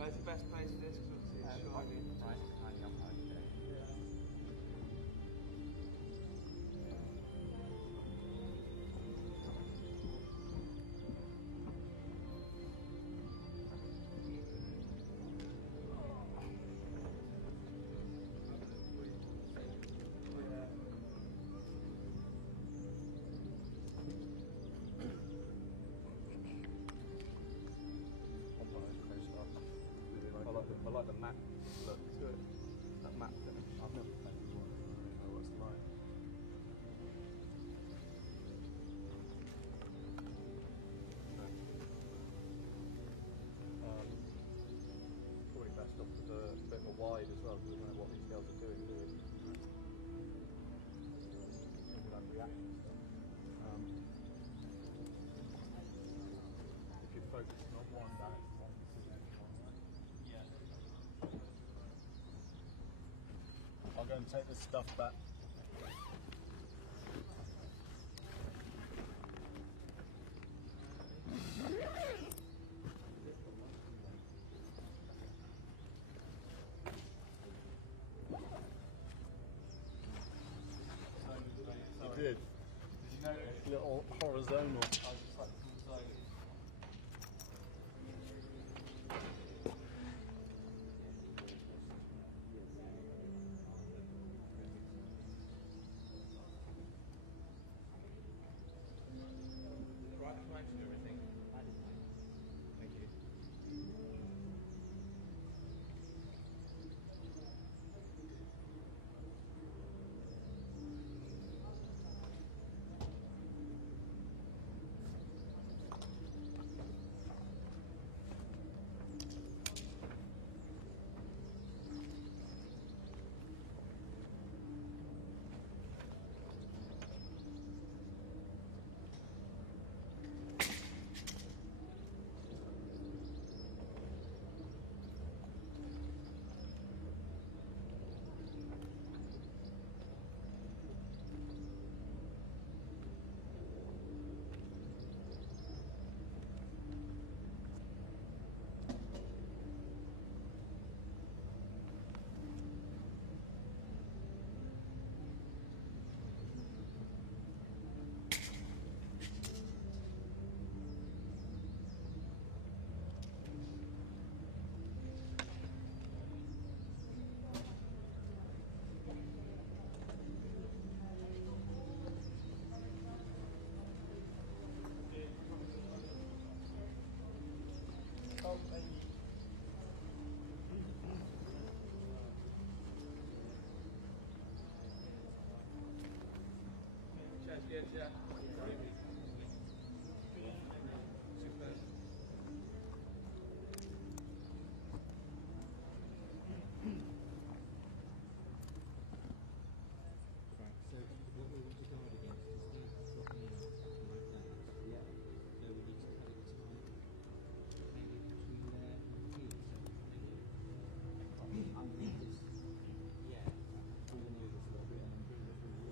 Where's the best place for this? Because obviously it's shiny. Right behind your house there. I like the map look to it. That map finish. I've never played before. I don't know what it's like. Probably best off with a bit of a wide as well, because we don't know what these girls are doing, do we? We'll have reaction stuff. If you're focusing on one direction, one decision. Yeah. I'll go and take this stuff back. You did. Did you notice? Little horizontal. I was just like, right, I'm trying to do everything. Thank you. Cheers, yeah. Super. Right, so what we want to guard against is these dropping in right legs. Yeah. So we need to cut it tight. Maybe between there and here. So maybe underneath this. Yeah. Through the nose a little bit and then bring it through the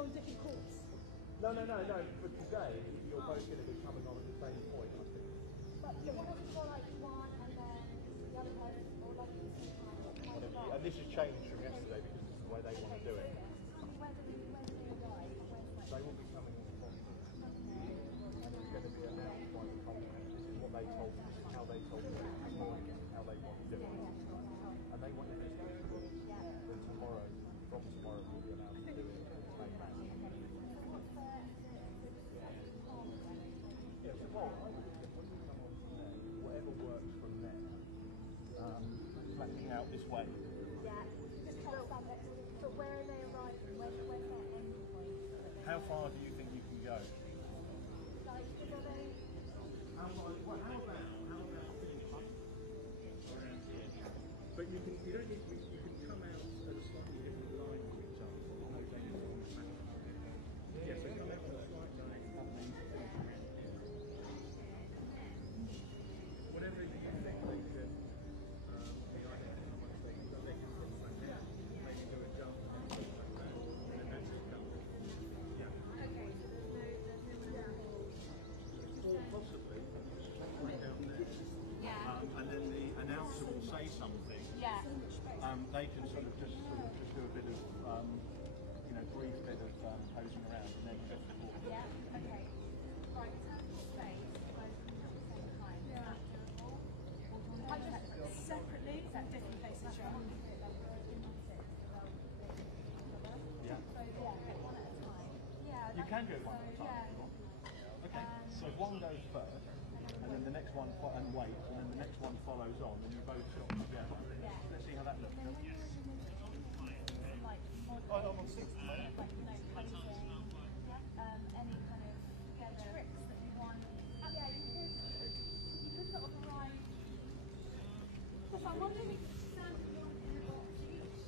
go on different courts. No. For today, you're both going to be coming on at the same point, I think. But the one has to go like one and then the other person, or like at the same time. And this has changed from yesterday because this is the way they want to do it. Where do they arrive? They will be coming on from and it's going to be announced by the conference. This is what they told me, this is how they told me this morning, this is how they want to do it. And they want it this week. Then tomorrow, from tomorrow, we'll be allowed to do it. Yeah, so well, I would think when we come on from there, whatever works from there, flattening out this way. Yeah, but where are they arriving? Where's their end point? How far do you think you can go? Like, are they... How about but you don't need to, you can come out at a slightly different line to each other, so there's no danger on the track. Yeah, so come out on a slight line, whatever it is you think they could be identified, they can go back down, maybe do a jump and then go back down, and then that's it done. Yeah. Okay, so there's no one Or possibly, way down there. Yeah. And then the announcer will say something. Yeah. They can sort of just do a bit of, brief bit of posing around and then go to the board. Yeah, okay. Right, in terms of space, both at the same time, is that doable? Or do you want to do that separately? Is that different places? Yeah. So, yeah, one at a time. Yeah. You can go one at a time if you want. Okay, so if one goes first, and then the next one, and wait, and then the next one follows on, and you both shot together. Yeah. Let's see how that looks. Like, I'm on 6 at the moment. Like, posing, any kind of tricks that you want. Yeah, you could sort of arrive. Because I'm wondering if Sam would want in a box each.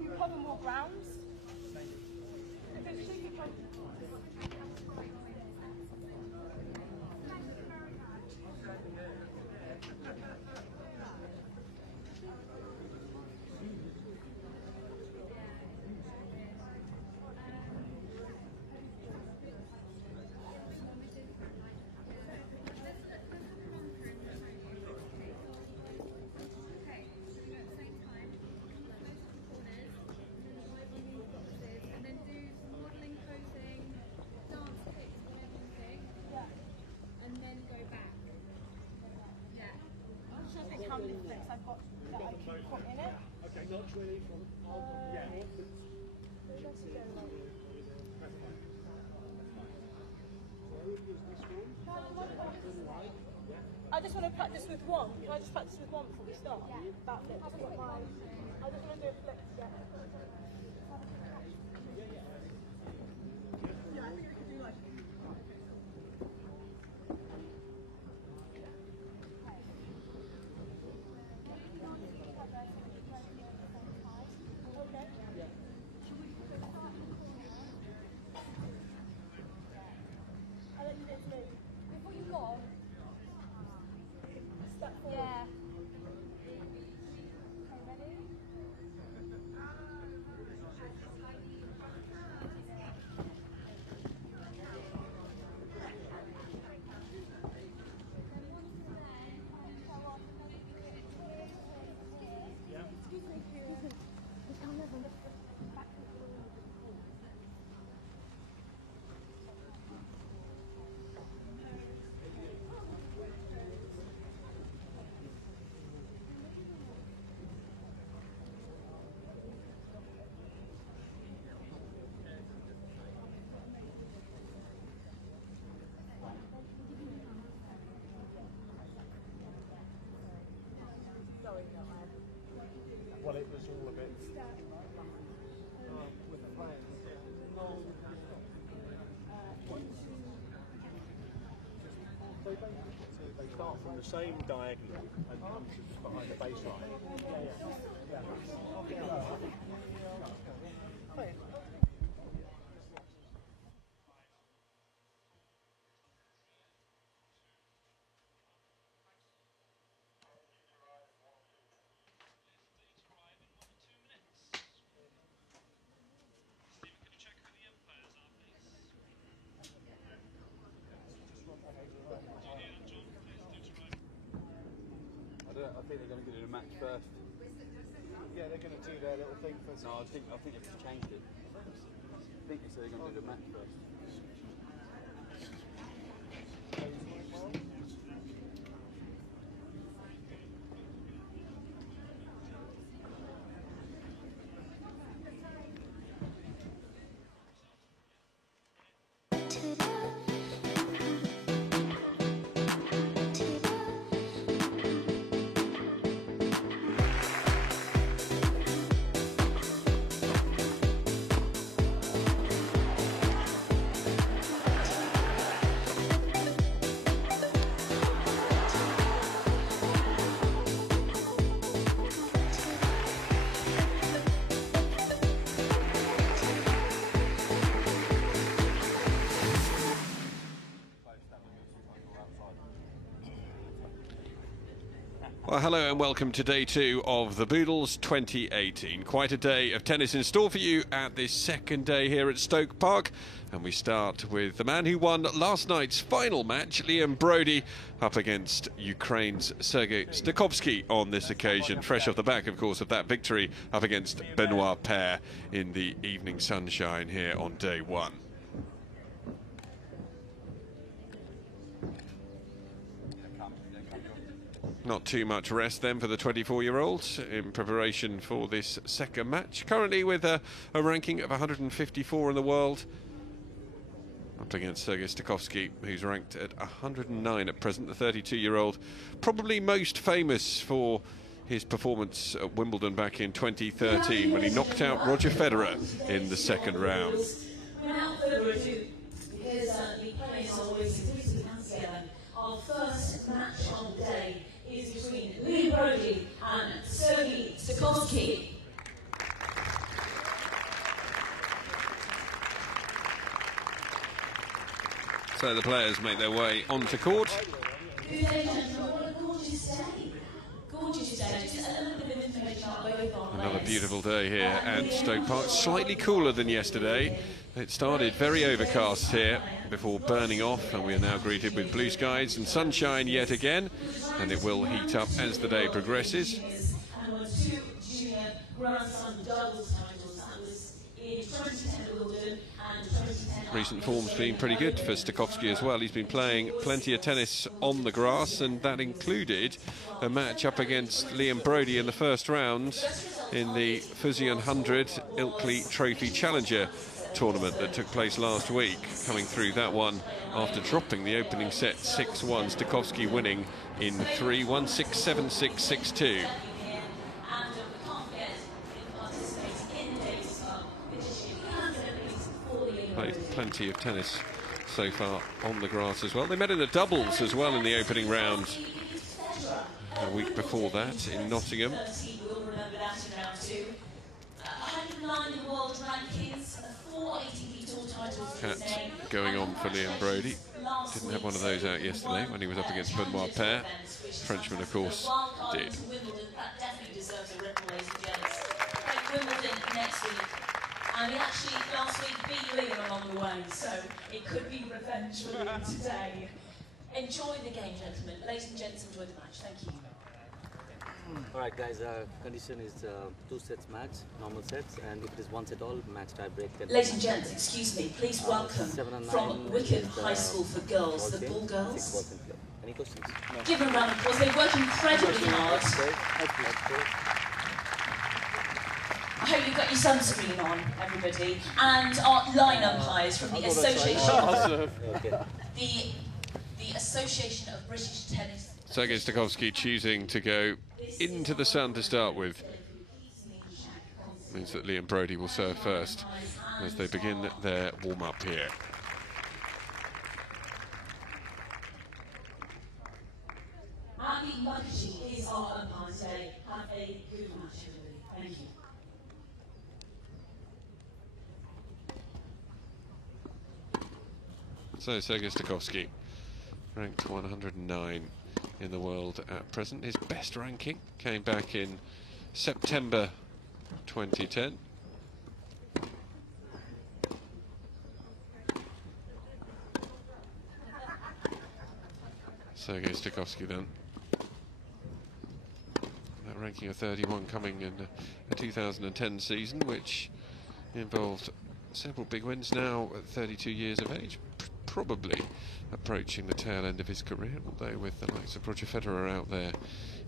You cover more grounds. How many flicks I've got that I can put in it? Okay, not really from yeah. Let's go I just want to practice with one. Can I just practice with one before we start? Yeah. That flip. I just want to do a flip together. Yeah, I think we could do like... Before you go, step forward. Yeah. Okay, ready? Well, it was all a bit with the plans. They start from the same diagonal and come to just behind the baseline. I think they're going to do the match first. Yeah, they're going to do their little thing first. No, I think they've just changed it. I think they said they're going to do the match first. Well, hello and welcome to day 2 of the Boodles 2018. Quite a day of tennis in store for you at this second day here at Stoke Park. And we start with the man who won last night's final match, Liam Broady, up against Ukraine's Sergiy Stakhovsky on this occasion. Fresh off the back, of course, of that victory up against Benoit Paire in the evening sunshine here on day 1. Not too much rest then for the 24-year-old in preparation for this second match. Currently with a ranking of 154 in the world. Up against Sergiy Stakhovsky, who's ranked at 109 at present, the 32-year-old. Probably most famous for his performance at Wimbledon back in 2013 when he knocked out Roger Federer in the second round. Without further ado, because the players are always completely hands together, our first match of the day is between Liam Broady and Sergiy Stakhovsky. So the players make their way onto court. Good day, gentlemen. What a gorgeous day. Gorgeous day. Just a little bit of information about both of our players. Another beautiful day here at Stoke Park. Slightly cooler than yesterday. It started very overcast here before burning off, and we are now greeted with blue skies and sunshine yet again, and it will heat up as the day progresses. And won 2 junior Grand Slam doubles titles. That was in 2010 at Wimbledon and 2010. Recent form's been pretty good for Stakhovsky as well. He's been playing plenty of tennis on the grass, and that included a match up against Liam Broady in the first round in the Fusion 100 Ilkley Trophy Challenger tournament that took place last week, coming through that one after dropping the opening set 6-1, Stakhovsky winning in 3-1, 6-7, 6-6-2. Played plenty of tennis so far on the grass as well. They met in the doubles as well in the opening round a week before that in Nottingham. Cat going on for Liam Broady. Didn't have one of those out yesterday when he was up against Benoit Paire. Frenchman, of course, did. Wimbledon next week. And we actually last week beat Liam along the way, so it could be revenge for Liam today. Enjoy the game, gentlemen. Ladies and gents, enjoy the match. Thank you. Alright guys, condition is 2 sets match, normal sets, and if it is 1 set all, match tie break. Ladies and gents, excuse me, please welcome from Wickham High School for Girls, the Bull Girls. Any questions? No. Give them a round of applause, they work incredibly hard. I hope you've got your sunscreen on, everybody. And our line umpires from the Association, the Association of British Tennis. Sergiy Stakhovsky choosing to go into the sun to start with. Means that Liam Broady will serve first as they begin their warm-up here. Abby Mukherjee is our umpire today. Have a good match, everybody. Thank you. So Sergiy Stakhovsky, ranked 109 in the world at present. His best ranking came back in September 2010. Sergiy Stakhovsky then. That ranking of 31 coming in a 2010 season, which involved several big wins. Now at 32 years of age, probably approaching the tail end of his career, although with the likes of Roger Federer out there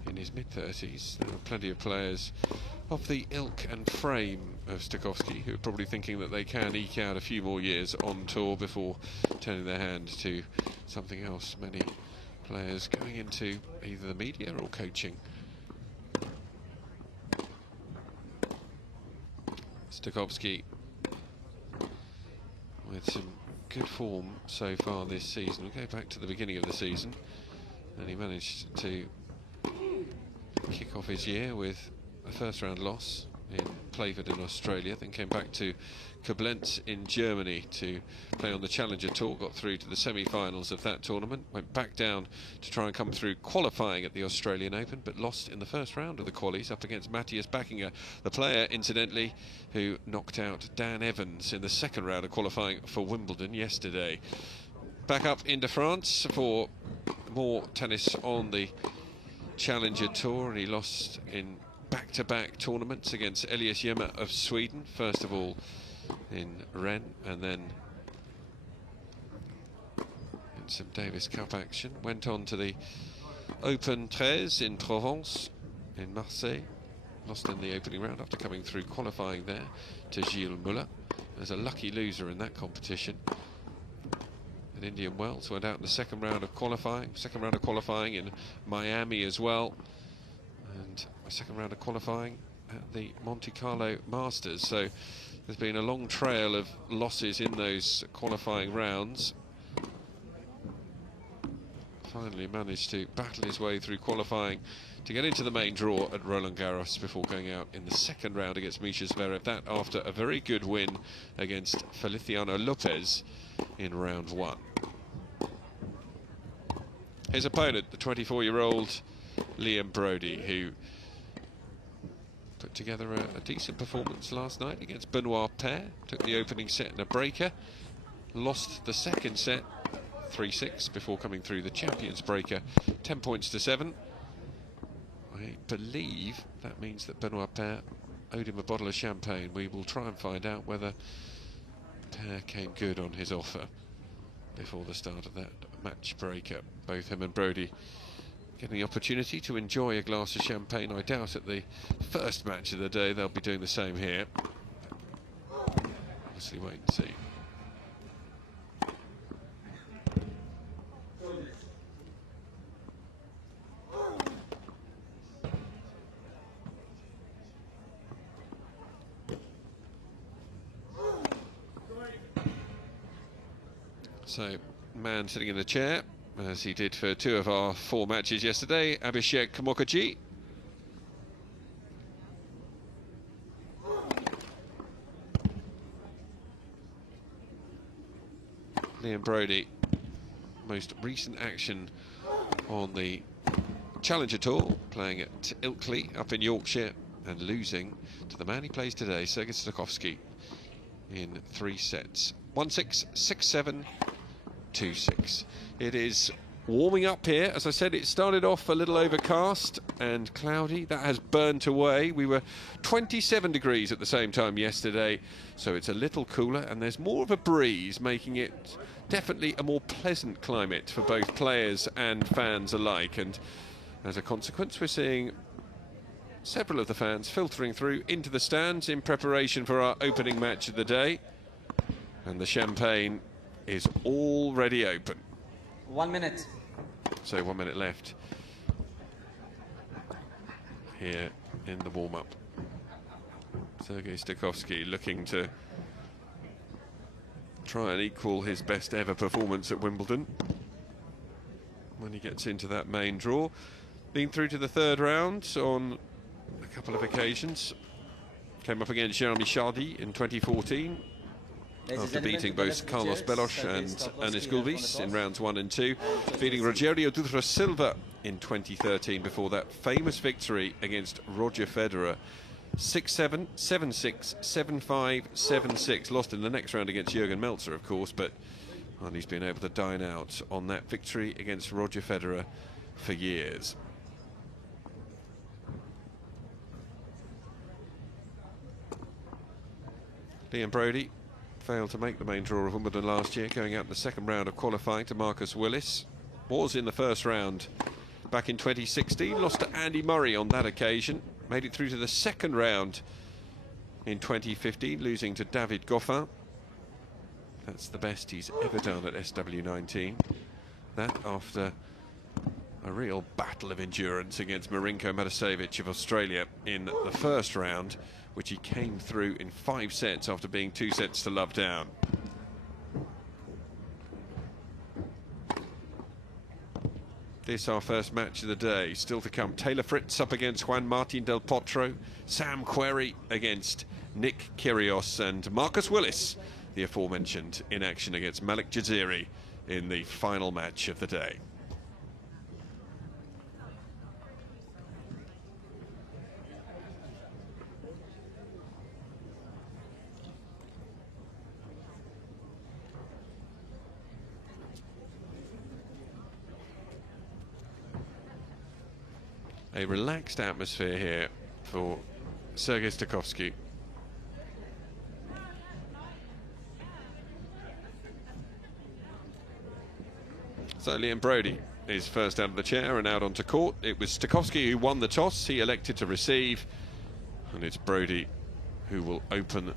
in his mid-30s, there are plenty of players of the ilk and frame of Stakhovsky who are probably thinking that they can eke out a few more years on tour before turning their hand to something else. Many players going into either the media or coaching. Stakhovsky with some good form so far this season. We'll go back to the beginning of the season, and he managed to kick off his year with a first round loss in Playford in Australia, then came back to Koblenz in Germany to play on the Challenger Tour, got through to the semi-finals of that tournament, went back down to try and come through qualifying at the Australian Open, but lost in the first round of the qualies up against Matthias Backinger, the player, incidentally, who knocked out Dan Evans in the second round of qualifying for Wimbledon yesterday. Back up into France for more tennis on the Challenger Tour, and he lost in back-to-back tournaments against Elias Ymer of Sweden, first of all in Rennes and then in some Davis Cup action. Went on to the Open 13 in Provence in Marseille, lost in the opening round after coming through qualifying there to Gilles Muller as a lucky loser in that competition. And Indian Wells went out in the second round of qualifying in Miami as well, and a second round of qualifying at the Monte Carlo Masters. So there's been a long trail of losses in those qualifying rounds. Finally managed to battle his way through qualifying to get into the main draw at Roland Garros before going out in the second round against Misha Zverev. That after a very good win against Feliciano Lopez in round one. His opponent, the 24-year-old Liam Broady, who put together a decent performance last night against Benoit Paire. Took the opening set in a breaker, lost the second set 3-6 before coming through the Champions breaker 10 points to 7. I believe that means that Benoit Paire owed him a bottle of champagne. We will try and find out whether Paire came good on his offer before the start of that match breaker. Both him and Broady getting the opportunity to enjoy a glass of champagne. I doubt at the first match of the day they'll be doing the same here. Obviously wait and see. So, man sitting in the chair, as he did for 2 of our 4 matches yesterday, Abhishek Mukherjee. Liam Broady, most recent action on the Challenger Tour, playing at Ilkley up in Yorkshire and losing to the man he plays today, Sergiy Stakhovsky, in 3 sets. 1-6, 6-7, 2-6. It is warming up here. As I said, it started off a little overcast and cloudy. That has burnt away. We were 27 degrees at the same time yesterday, so it's a little cooler, and there's more of a breeze, making it definitely a more pleasant climate for both players and fans alike. And as a consequence, we're seeing several of the fans filtering through into the stands in preparation for our opening match of the day. And the champagne is already open. 1 minute. So 1 minute left here in the warm-up. Sergiy Stakhovsky looking to try and equal his best ever performance at Wimbledon when he gets into that main draw. been through to the third round on a couple of occasions. Came up against Jeremy Chardy in 2014 after beating both Carlos Belos and Ernest Gulbis in rounds 1 and 2, beating Rogério Dutra Silva in 2013 before that famous victory against Roger Federer. 6-7, 7-6, 7-5, 7-6. Lost in the next round against Jürgen Melzer, of course, but well, he's been able to dine out on that victory against Roger Federer for years. Liam Broady failed to make the main draw of Wimbledon last year, going out in the second round of qualifying to Marcus Willis. Was in the first round back in 2016, lost to Andy Murray on that occasion. Made it through to the second round in 2015, losing to David Goffin. That's the best he's ever done at SW19. That after a real battle of endurance against Marinko Matasevic of Australia in the first round, which he came through in 5 sets after being 2 sets to love down. This our first match of the day. Still to come, Taylor Fritz up against Juan Martin Del Potro, Sam Querrey against Nick Kyrgios, and Marcus Willis, the aforementioned, in action against Malik Jaziri in the final match of the day. A relaxed atmosphere here for Sergiy Stakhovsky. So Liam Broady is first out of the chair and out onto court. It was Stakhovsky who won the toss. He elected to receive, and it's Broady who will open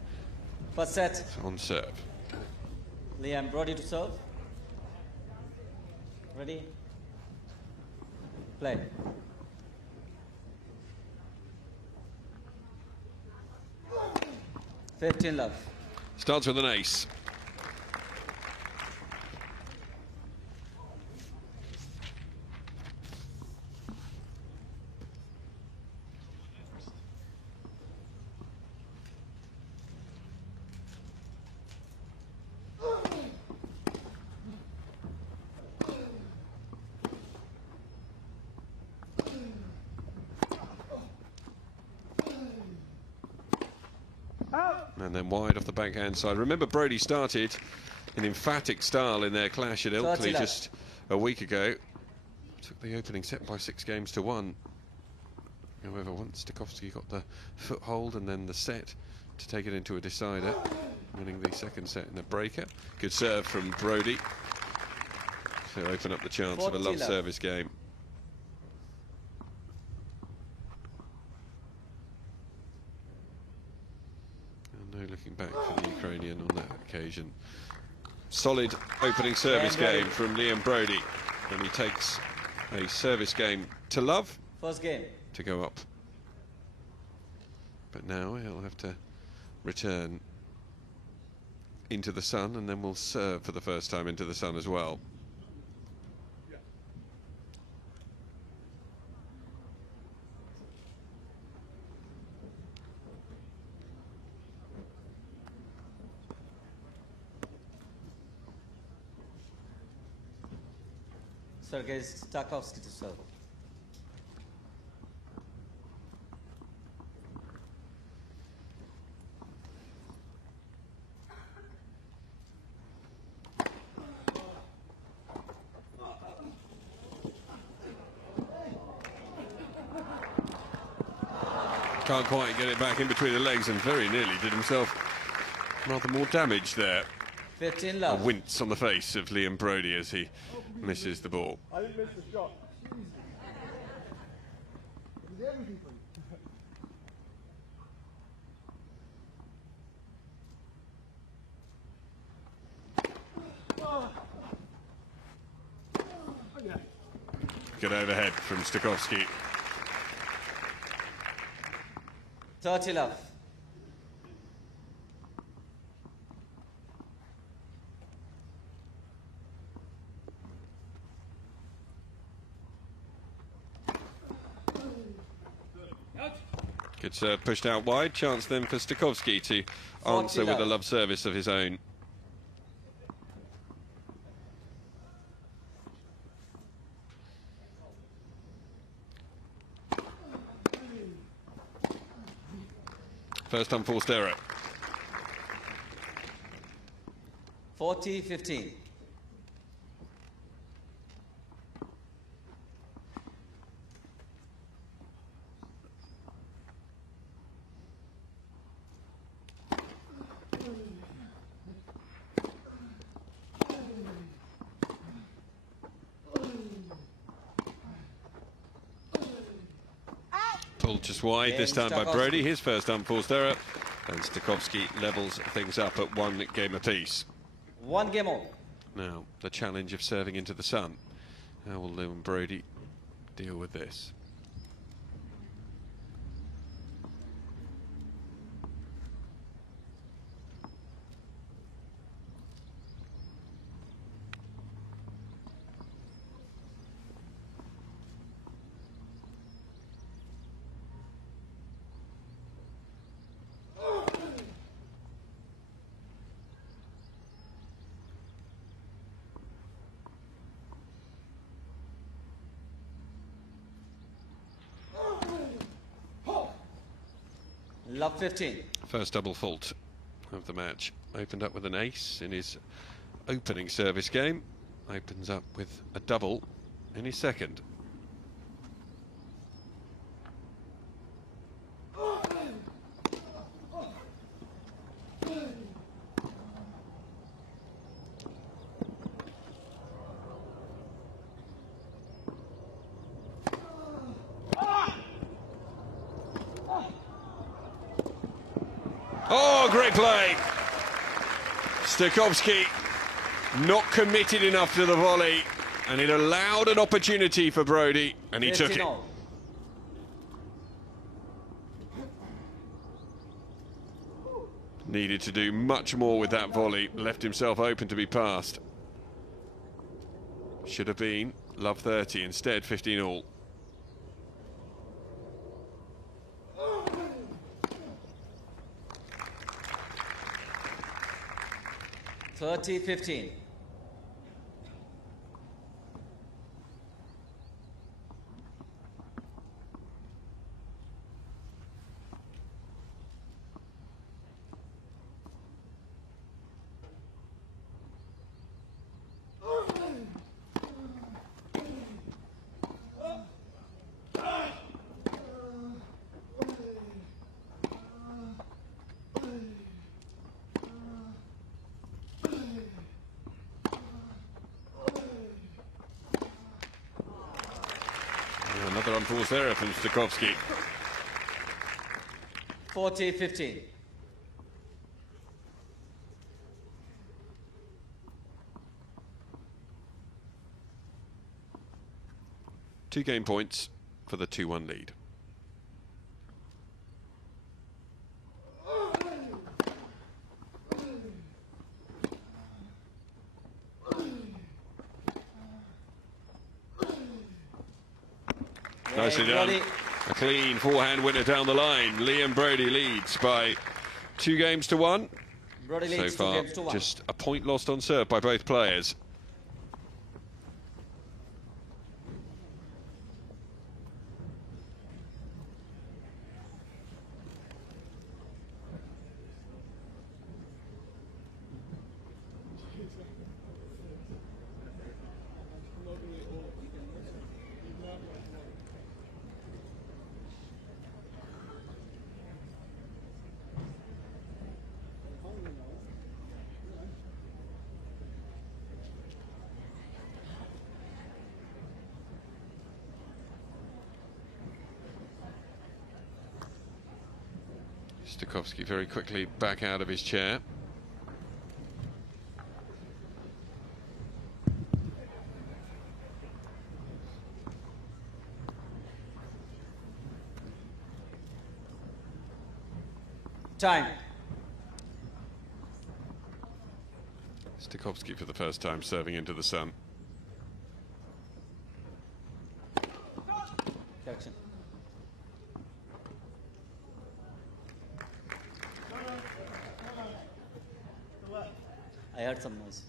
first set on serve. Liam Broady to serve. Ready? Play. $15 Starts with an ace. And then wide off the backhand side. Remember, Broady started in emphatic style in their clash at Ilkley just a week ago. Took the opening set by 6 games to 1. However, once Stakhovsky got the foothold and then the set to take it into a decider, winning the second set in a breaker. Good serve from Broady to open up the chance of a love service game. Looking back for the Ukrainian on that occasion. Solid opening service game from Liam Broady, and he takes a service game to love. First game to go up. But now he'll have to return into the sun, and then we'll serve for the first time into the sun as well. Sergiy Stakhovsky to serve. Can't quite get it back in between the legs, and very nearly did himself rather more damage there. A wince on the face of Liam Broady as he misses the ball. I didn't miss the shot. He did everything for you. Good overhead from Stakhovsky. 30-love. Good serve pushed out wide. Chance then for Stakhovsky to answer with a love service of his own. First unforced error. 40-15. Pulled just wide this time by Broady, his first unforced error, and Stakhovsky levels things up at 1 game apiece. 1 game all. Now, the challenge of serving into the sun. How will Liam Broady deal with this? Love 15. First double fault of the match. Opened up with an ace in his opening service game. Opens up with a double in his second. Oh, great play. Stakhovsky not committed enough to the volley, and it allowed an opportunity for Broady, and he took it. Needed to do much more with that volley, left himself open to be passed. Should have been love 30, instead 15 all. 30-15. Another unforced error from Stakhovsky. 40-15. Two game points for the 2-1 lead. Nicely done. A clean forehand winner down the line. Liam Broady leads by 2 games to 1. Broady leads so far, 2 games to 1. Just a point lost on serve by both players. Stakhovsky very quickly back out of his chair. Time. Stakhovsky for the first time serving into the sun. Correction. I heard some noise.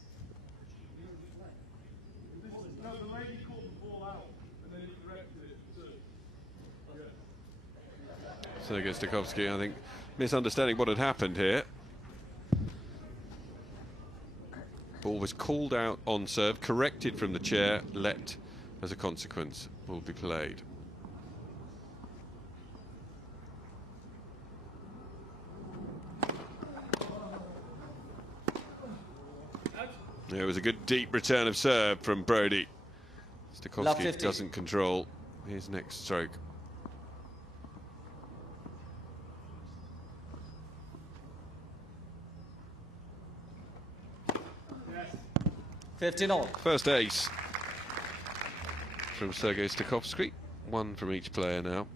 No, the lady called the ball out and then he corrected it. Sergiy Stakhovsky, I think, misunderstanding what had happened here. Ball was called out on serve, corrected from the chair, let as a consequence will be played. It was a good deep return of serve from Broady. Stakhovsky doesn't control his next stroke. Yes. 15-all. First ace from Sergiy Stakhovsky. One from each player now.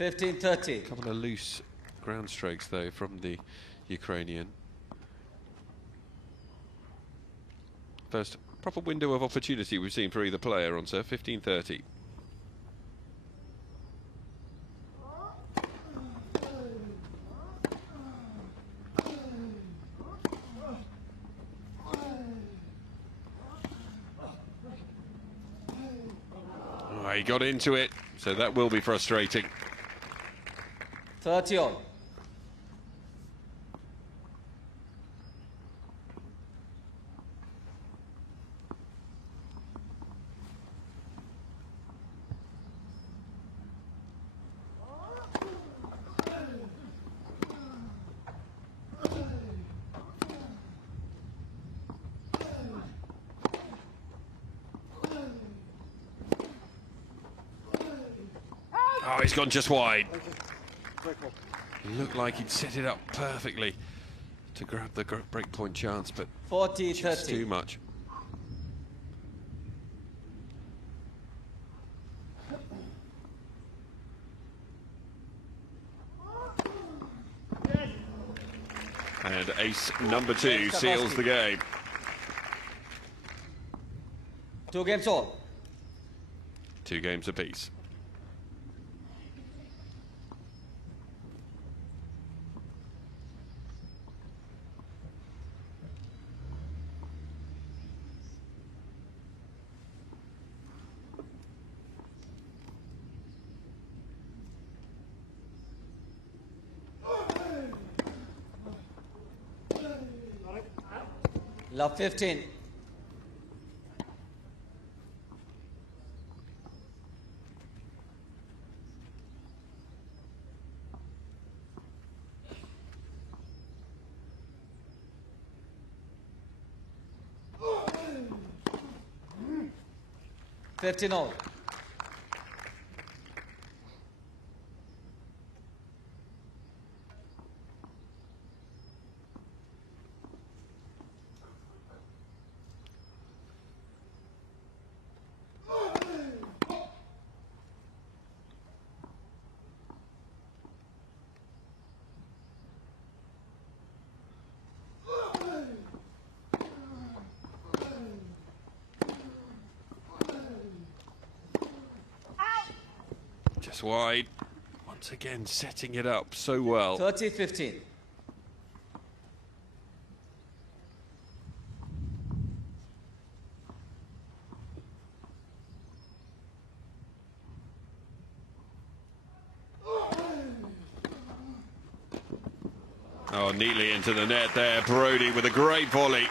A couple of loose ground strokes though from the Ukrainian. First proper window of opportunity we've seen for either player on serve. 15-30. Oh, he got into it, so that will be frustrating. 30-all. Oh, he's gone just wide. Looked like he'd set it up perfectly to grab the breakpoint chance, but 40-30. just too much. And ace number 2 seals the game. 2 games all. 2 games apiece. Love 15. $15-all. Just wide. Once again, setting it up so well. 30-15. Oh, neatly into the net there. Broady with a great volley.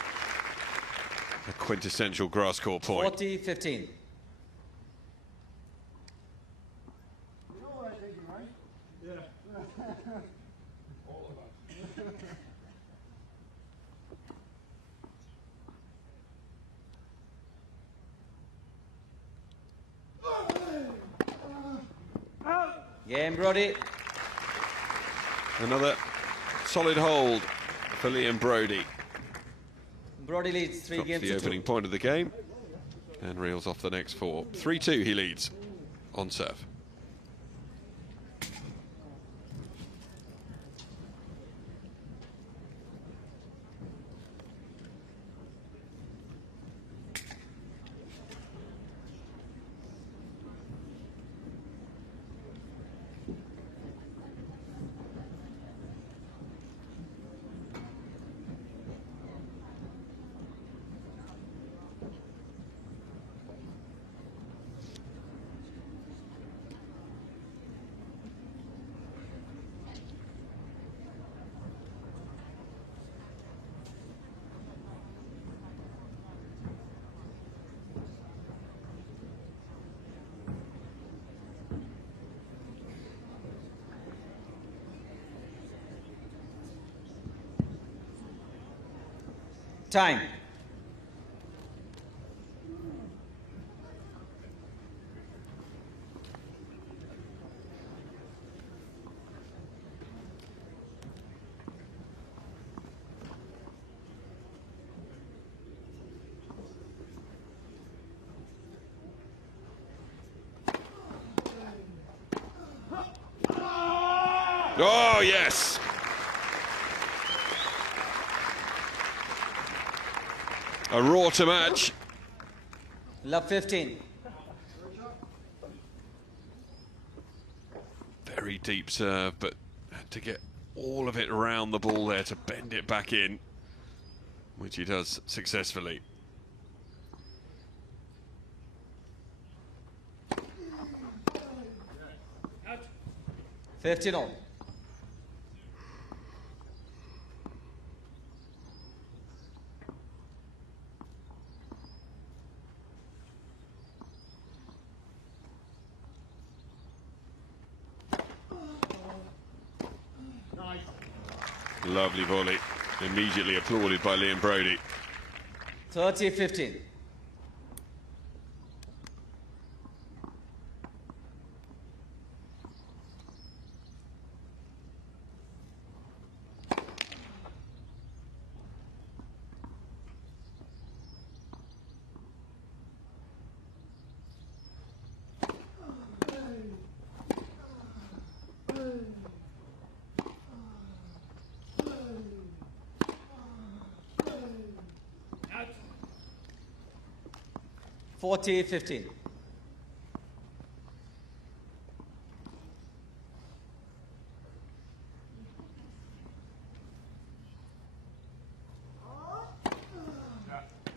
A quintessential grass court point. 40-15. Game, Broady. Another solid hold for Liam Broady. Broady leads 3 Drops games the to opening 2. point of the game and reels off the next 4. 3-2 he leads on serve. Time. Oh, yes. A raw to match. Love 15. Very deep serve, but had to get all of it around the ball there to bend it back in, which he does successfully. Out. 15 all. Lovely volley, immediately applauded by Liam Broady. 30-15. Out. 40-15.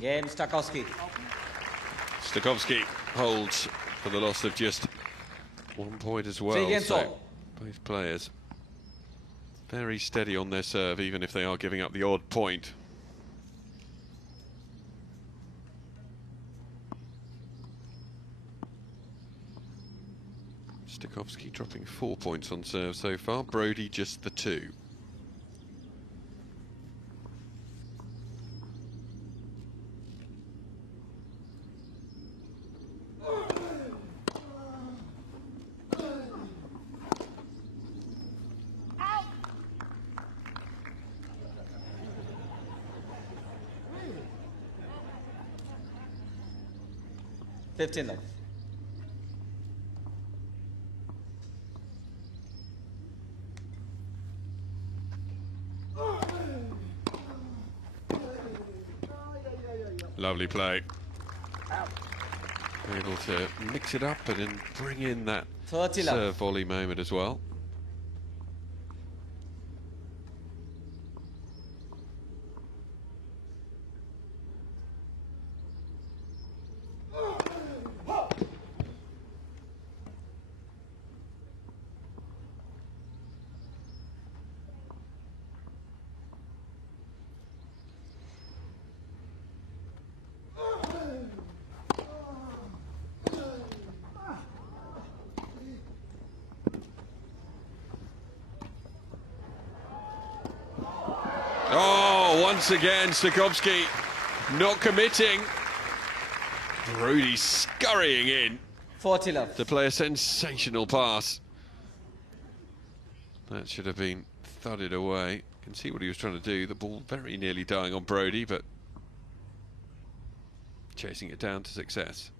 Game Stakhovsky. Stakhovsky holds for the loss of just 1 point as well. 3 games So all. both players very steady on their serve, even if they are giving up the odd point. Stakhovsky dropping 4 points on serve so far, Broady just the 2. $15 left. Lovely play. Able to mix it up and then bring in that 30 left. serve volley moment as well. Oh, once again, Stakhovsky not committing. Broady scurrying in 40 left. to play a sensational pass. That should have been thudded away. You can see what he was trying to do. The ball very nearly dying on Broady, but chasing it down to success.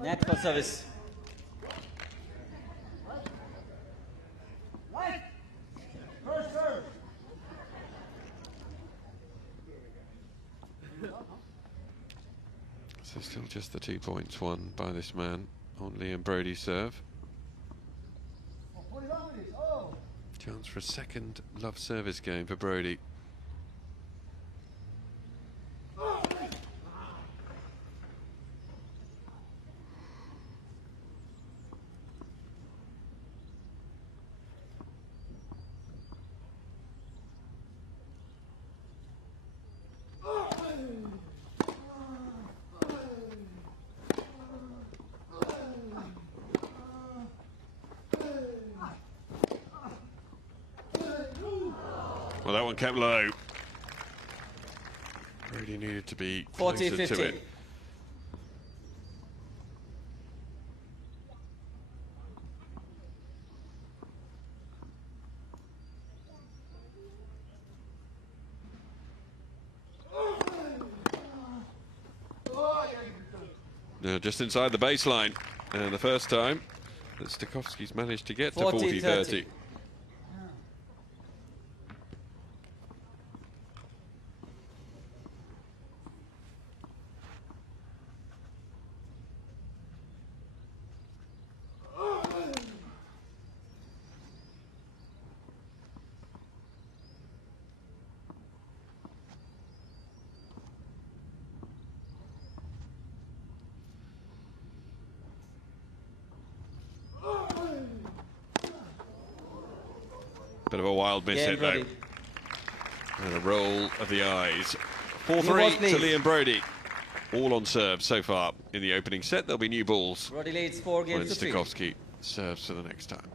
Net for service. So Still just the 2 points won by this man on Liam Broady's serve. Chance for a second love service game for Broady. Well, that one kept low. Broady needed to be 40, closer 50. to it. No, just inside the baseline. And the first time that Stakhovsky's managed to get to 40-30. Bit of a wild miss hit though. And a roll of the eyes. 4-3 to Liam Broady. All on serve so far in the opening set. There'll be new balls. Broady leads 4 games to 3. Stakhovsky serves for the next time.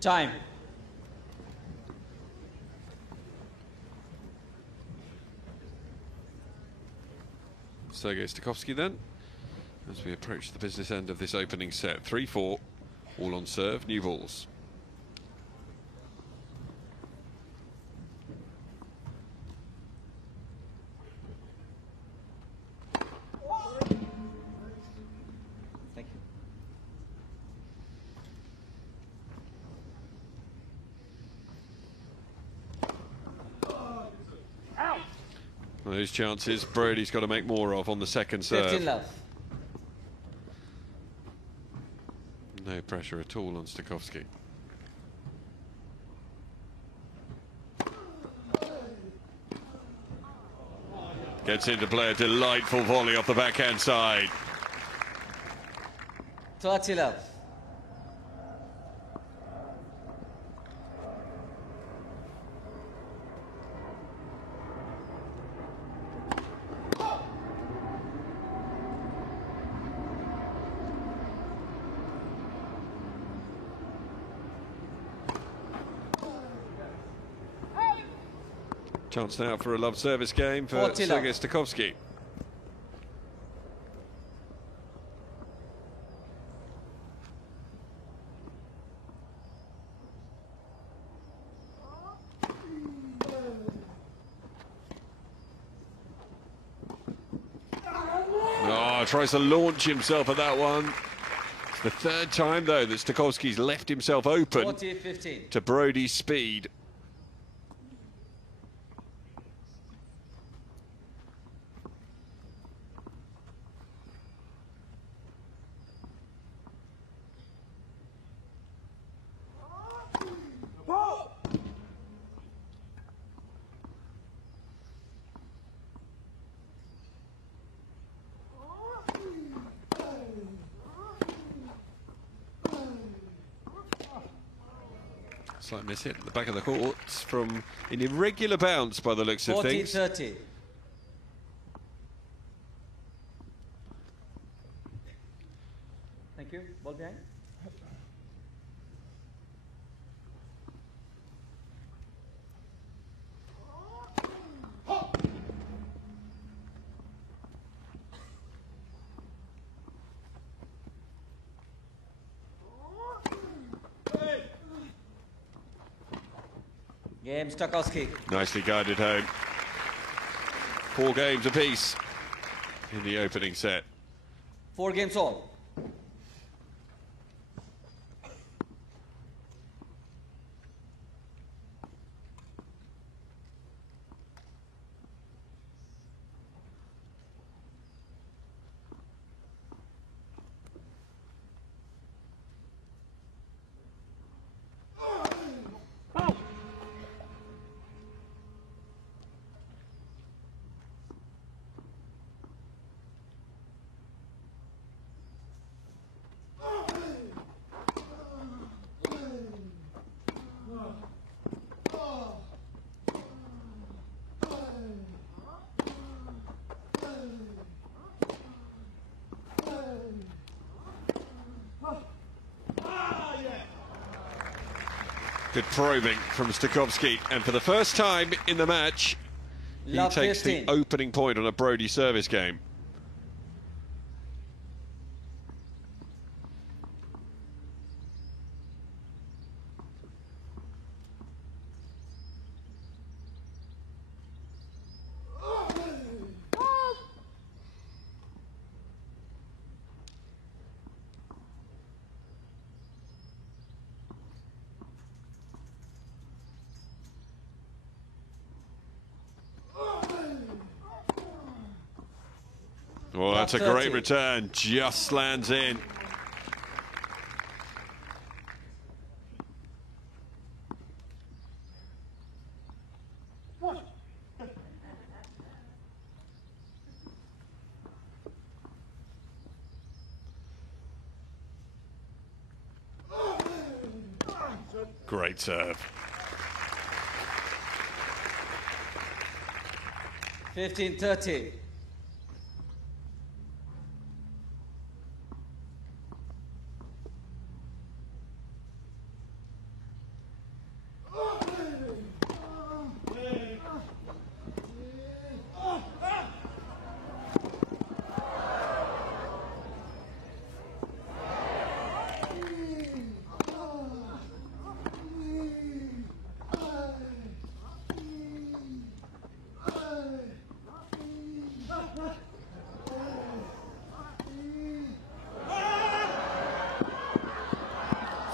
Time. Sergiy Stakhovsky then, as we approach the business end of this opening set. 3-4, all on serve, new balls. Thank you. Those chances Broady's got to make more of on the second serve. 15 love. No pressure at all on Stakhovsky. Gets into play a delightful volley off the backhand side. 30 love. Chance now for a love service game for 40 love. Sergiy Stakhovsky. Oh, tries to launch himself at that one. It's the third time, though, that Stakhovsky's left himself open 40-15. to Broady's speed. Slight miss hit at the back of the court from an irregular bounce by the looks of things. 40-30. Thank you. Ball behind. Game Stakhovsky. Nicely guided home. 4 games apiece in the opening set. 4 games all. Good probing from Stakhovsky, and for the first time in the match, he takes 15. the opening point on a Broady service game. Well, that's a great return. Just lands in. Great serve. 15-30.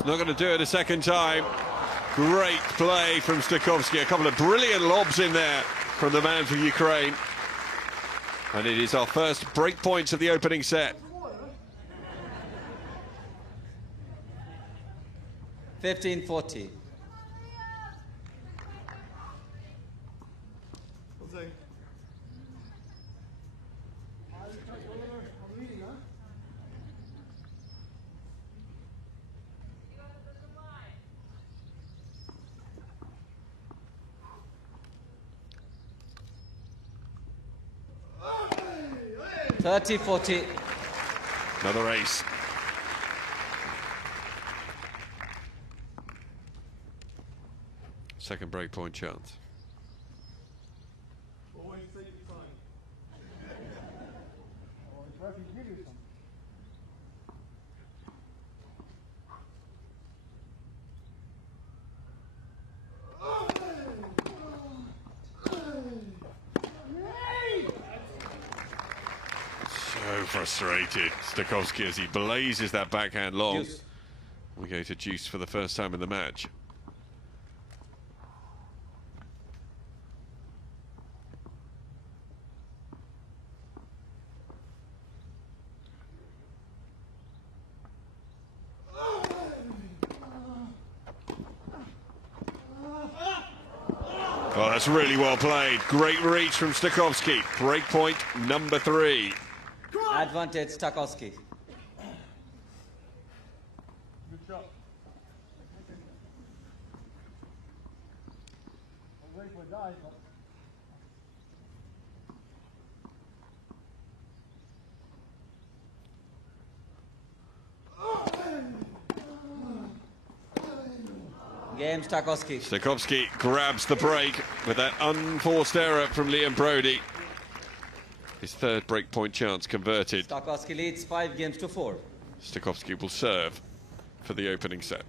Not going to do it a second time. Great play from Stakhovsky. A couple of brilliant lobs in there from the man from Ukraine. And it is our first break points of the opening set. 15-40. $30-40. Another ace. Second break point chance. Always take your time. So frustrated, Stakhovsky, as he blazes that backhand long. Deuce. We go to deuce for the first time in the match. Oh, that's really well played. Great reach from Stakhovsky. Break point number 3. Advantage Stakhovsky. Good shot. I'll wait for a dive, but... Game Stakhovsky. Stakhovsky grabs the break with that unforced error from Liam Broady. His third break point chance converted. Stakhovsky leads 5-4. Stakhovsky will serve for the opening set.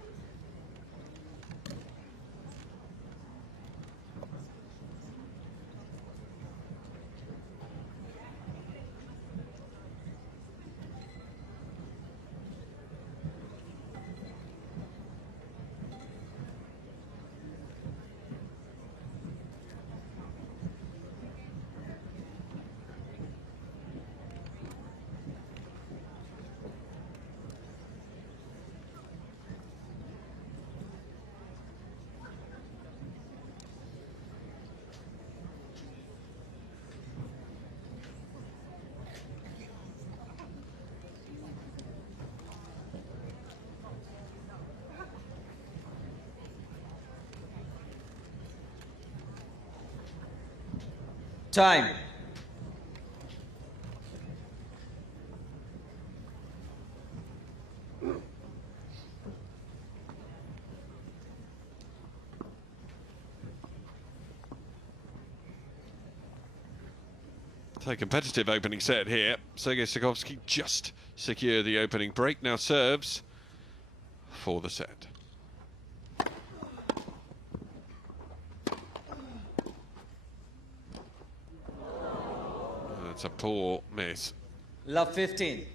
Time. So competitive opening set here. Sergiy Stakhovsky just secure the opening break. Now serves for the set. That's a poor miss. Love 15.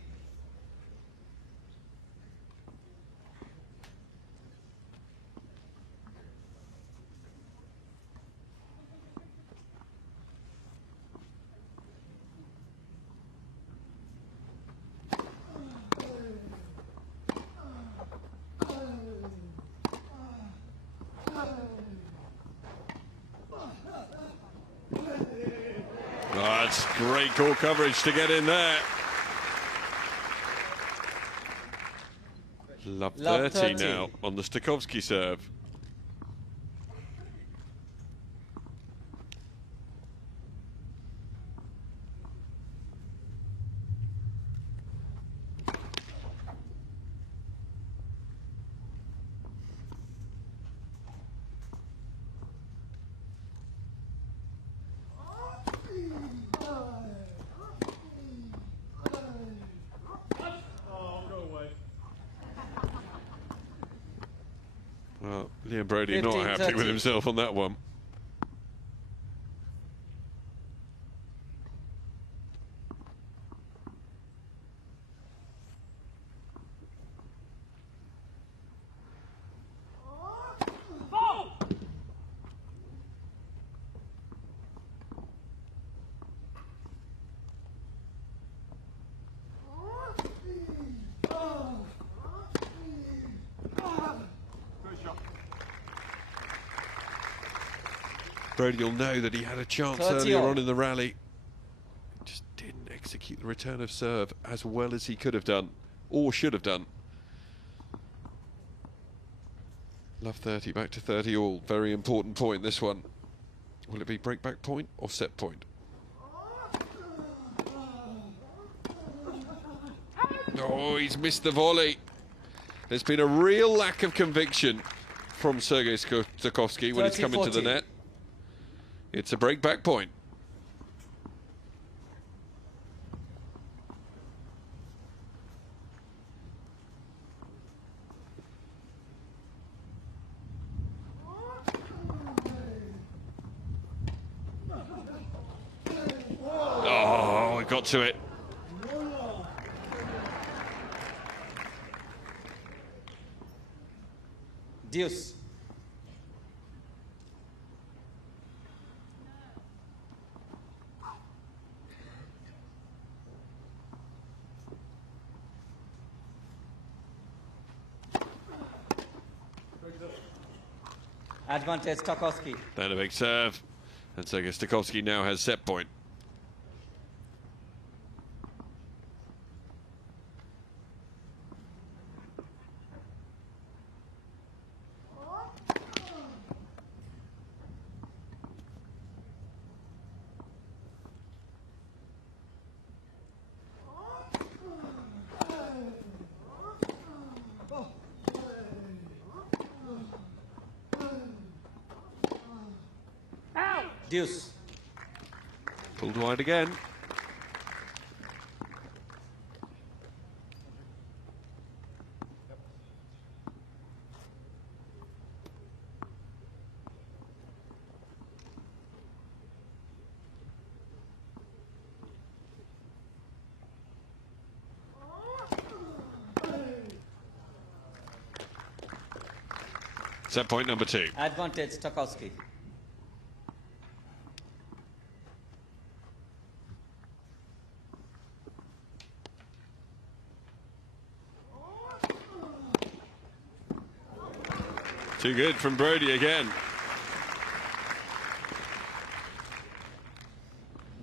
That's great core coverage to get in there. Love 30 now on the Stakhovsky serve. Well, Broady not happy with himself on that one. Broady will know that he had a chance earlier on in the rally. Just didn't execute the return of serve as well as he could have done, or should have done. Love 30, back to 30 all. Very important point, this one. Will it be break back point or set point? Oh, he's missed the volley. There's been a real lack of conviction from Sergiy Stakhovsky when it's come into the net. It's a break back point. Oh, we got to it. Deuce. Advantage Stakhovsky. Then a big serve. And Sergiy Stakhovsky now has set point. Deuce. Pulled wide again. Set point number 2. Advantage Stakhovsky. Too good from Broady again.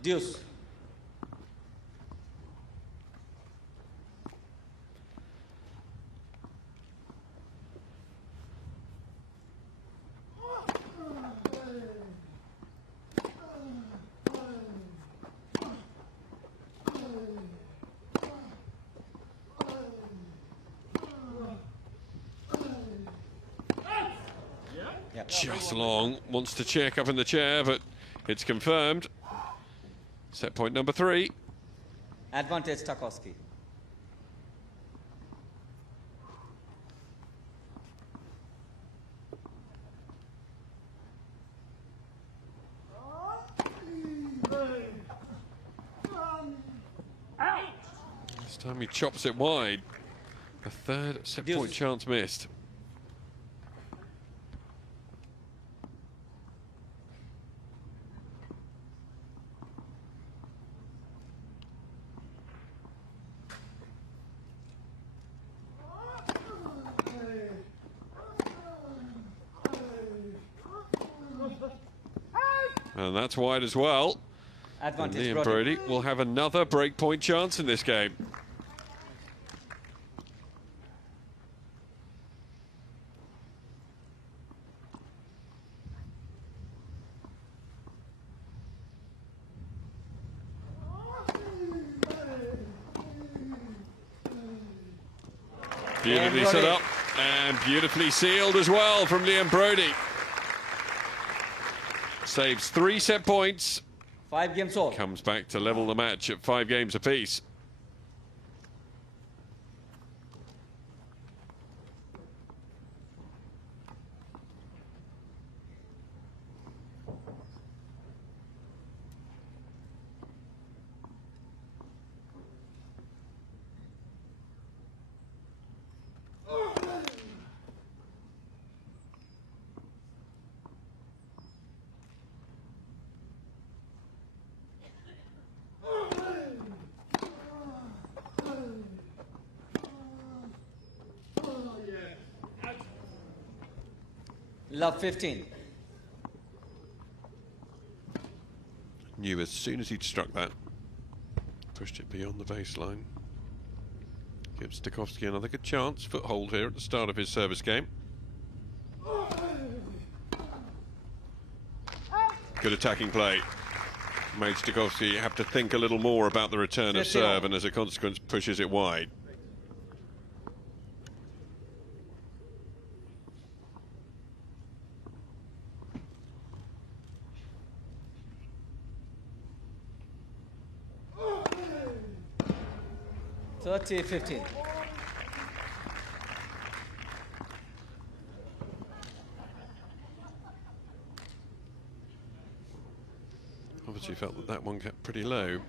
Deuce. Just long, wants to check up in the chair, but it's confirmed. Set point number 3. Advantage Stakhovsky. This time he chops it wide. A third set point chance missed. And that's wide as well. And Liam Broady will have another breakpoint chance in this game. Beautifully set up and beautifully sealed as well from Liam Broady. Saves 3 set points. 5 games all. Comes back to level the match at 5 games apiece. Love 15. Knew as soon as he'd struck that. Pushed it beyond the baseline. Gives Stakhovsky another good chance. Foothold here at the start of his service game. Good attacking play. Made Stakhovsky have to think a little more about the return of serve, and as a consequence pushes it wide. $30-15. Obviously felt that that one kept pretty low.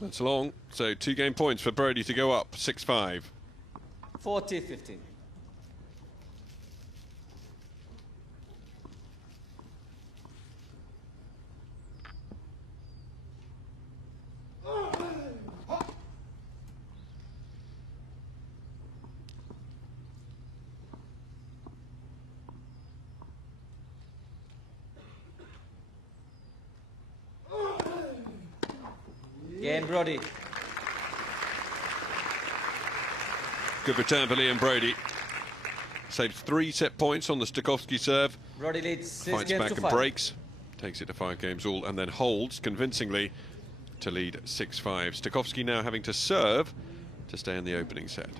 That's long, so 2 game points for Broady to go up, 6-5. 40-15. Game Broady. Good return for Liam Broady. Saves 3 set points on the Stakhovsky serve. Broady leads 6 Fights games back to and 5. breaks. Takes it to 5 games all and then holds convincingly to lead 6-5. Stakhovsky now having to serve to stay in the opening set.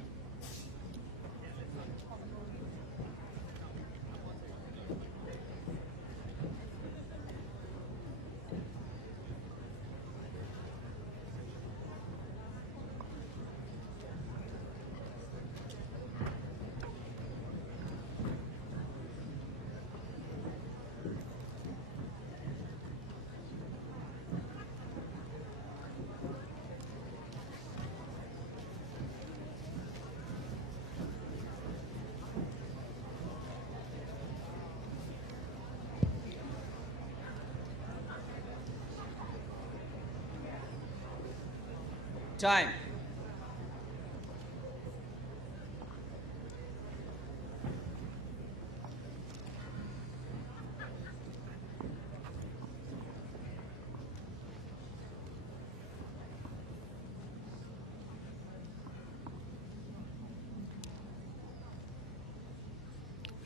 Time.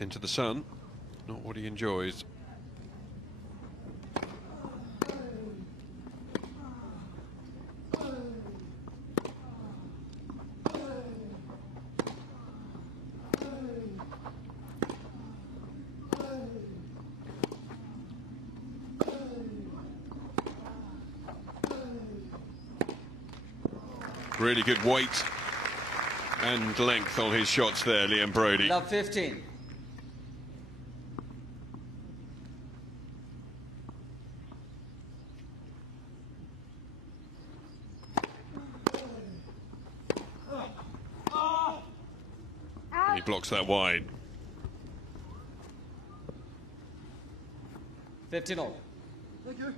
into the sun. Not what he enjoys. Really good weight and length on his shots there, Liam Broady. Love 15. He blocks that wide. 15 all. Thank you.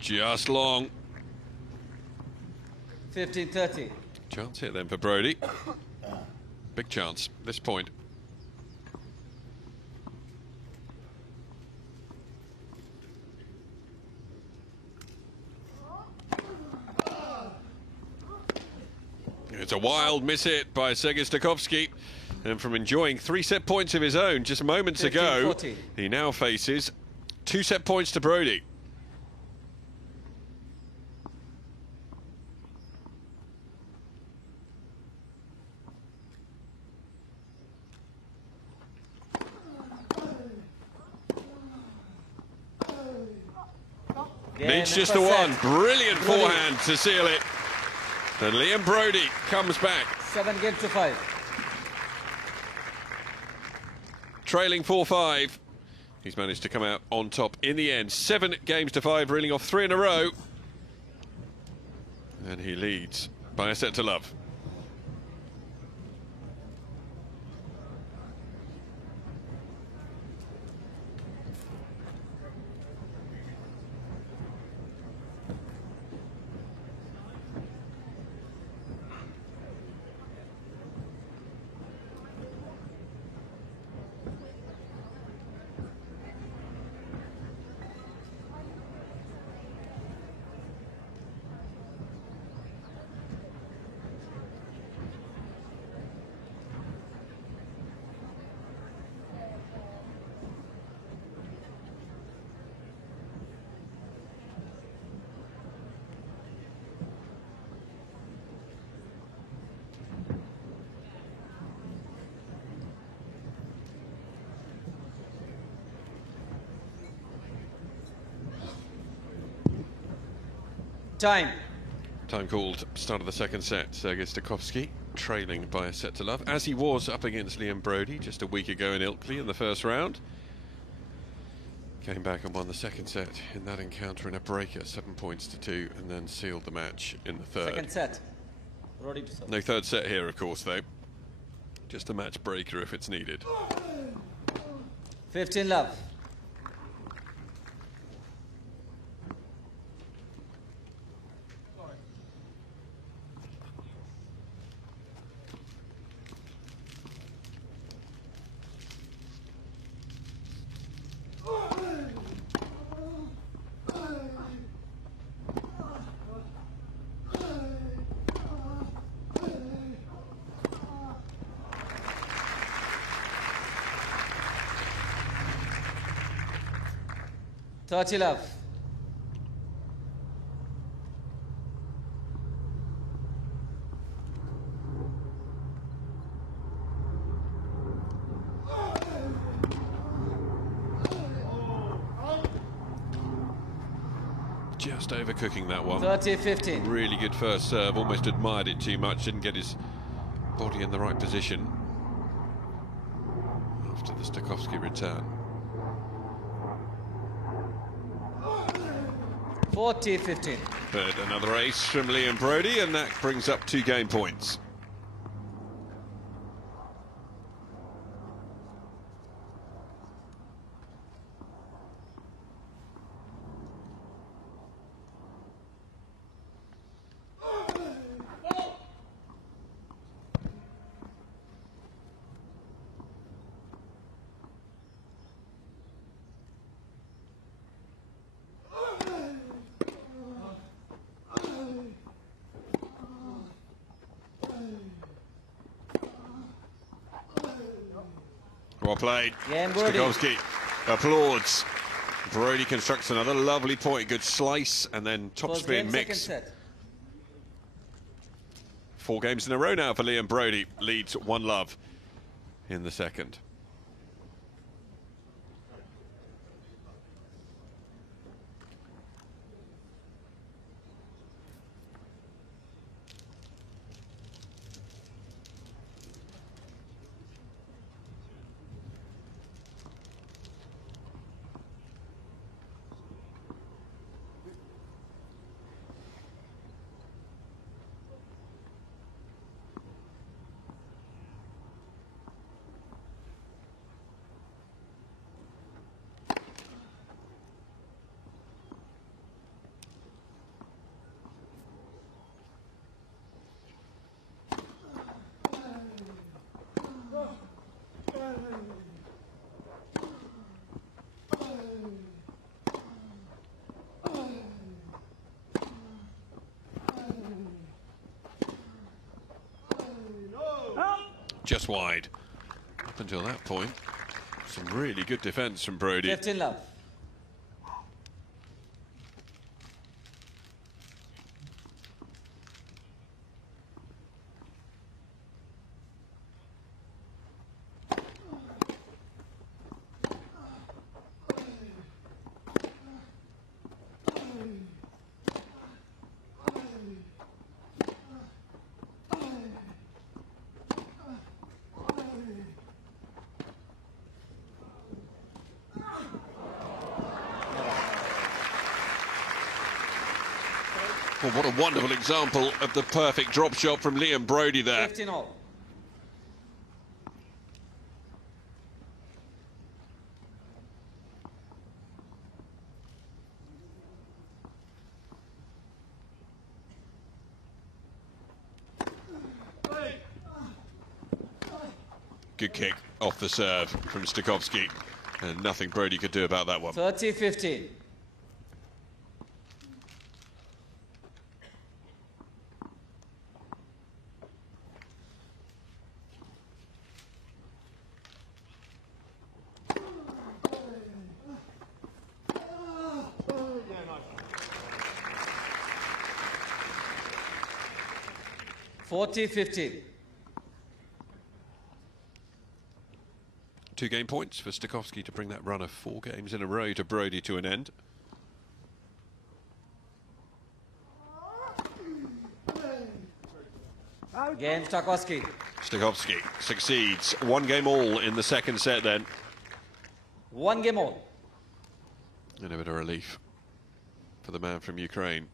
Just long. 15-30. Chance here then for Broady. Big chance, this point. It's a wild miss hit by Sergiy Stakhovsky. And from enjoying 3 set points of his own just moments ago, he now faces 2 set points to Broady. Needs just the one. Brilliant forehand to seal it. And Liam Broady comes back. 7 games to 5. Trailing 4-5. He's managed to come out on top in the end. 7 games to 5, reeling off 3 in a row. And he leads by a set to love. Time called, start of the second set. Sergiy Stakhovsky trailing by a set to love, as he was up against Liam Broady just a week ago in Ilkley in the first round. Came back and won the second set in that encounter in a breaker, 7 points to 2, and then sealed the match in the third. Second set. Broady to serve. No third set here, of course, though. Just a match breaker if it's needed. 15 love. Touchy love. Just overcooking that one. 30-15. Really good first serve, almost admired it too much, didn't get his body in the right position after the Stakhovsky return. 40-15. But another ace from Liam Broady, and that brings up 2 game points. Well played. Game, Broady. Stakhovsky applauds. Broady constructs another lovely point. Good slice and then top First spin game, mix. second set. 4 games in a row now for Liam Broady. Leads 1-love in the second. Just wide. Up until that point, some really good defence from Broady. 15-love. Well, what a wonderful example of the perfect drop shot from Liam Broady there. 15-all. Good kick off the serve from Stakhovsky, and nothing Broady could do about that one. 30-15. Forty 15. 2 game points for Stakhovsky to bring that run of 4 games in a row to Broady to an end. Game, Stakhovsky. Stakhovsky succeeds. 1 game all in the second set then. 1 game all. And a bit of relief for the man from Ukraine.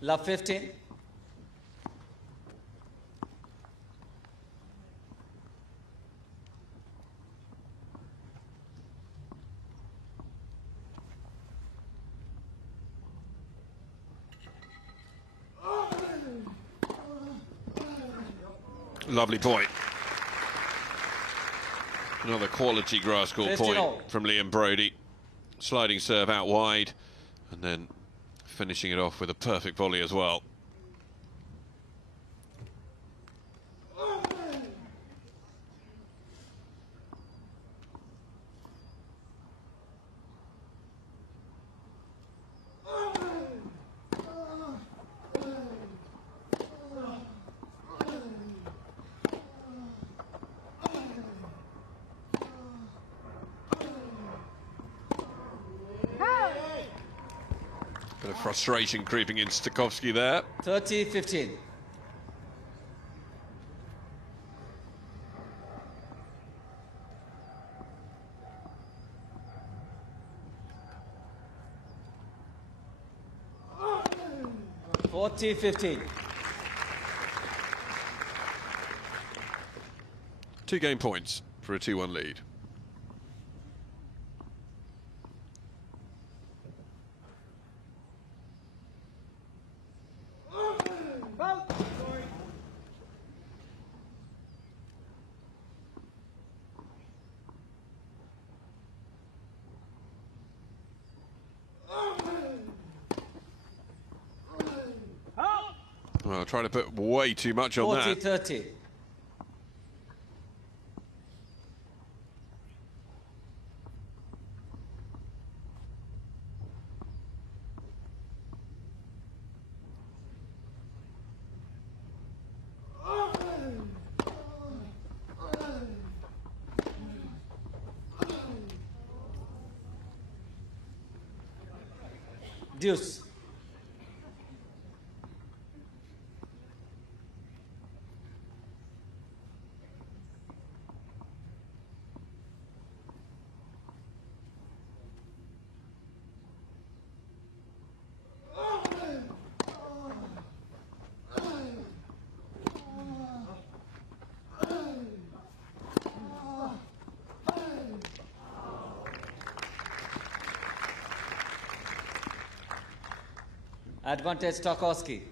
Love 15. Lovely point. Another quality grass court point from Liam Broady. Sliding serve out wide and then finishing it off with a perfect volley as well. Bit of frustration creeping in Stakhovsky there. 30-15. Forty 15. 2-game points for a 2-1 lead. Well, trying to put way too much on that. 40-30. Deuce. Advantage Stakhovsky.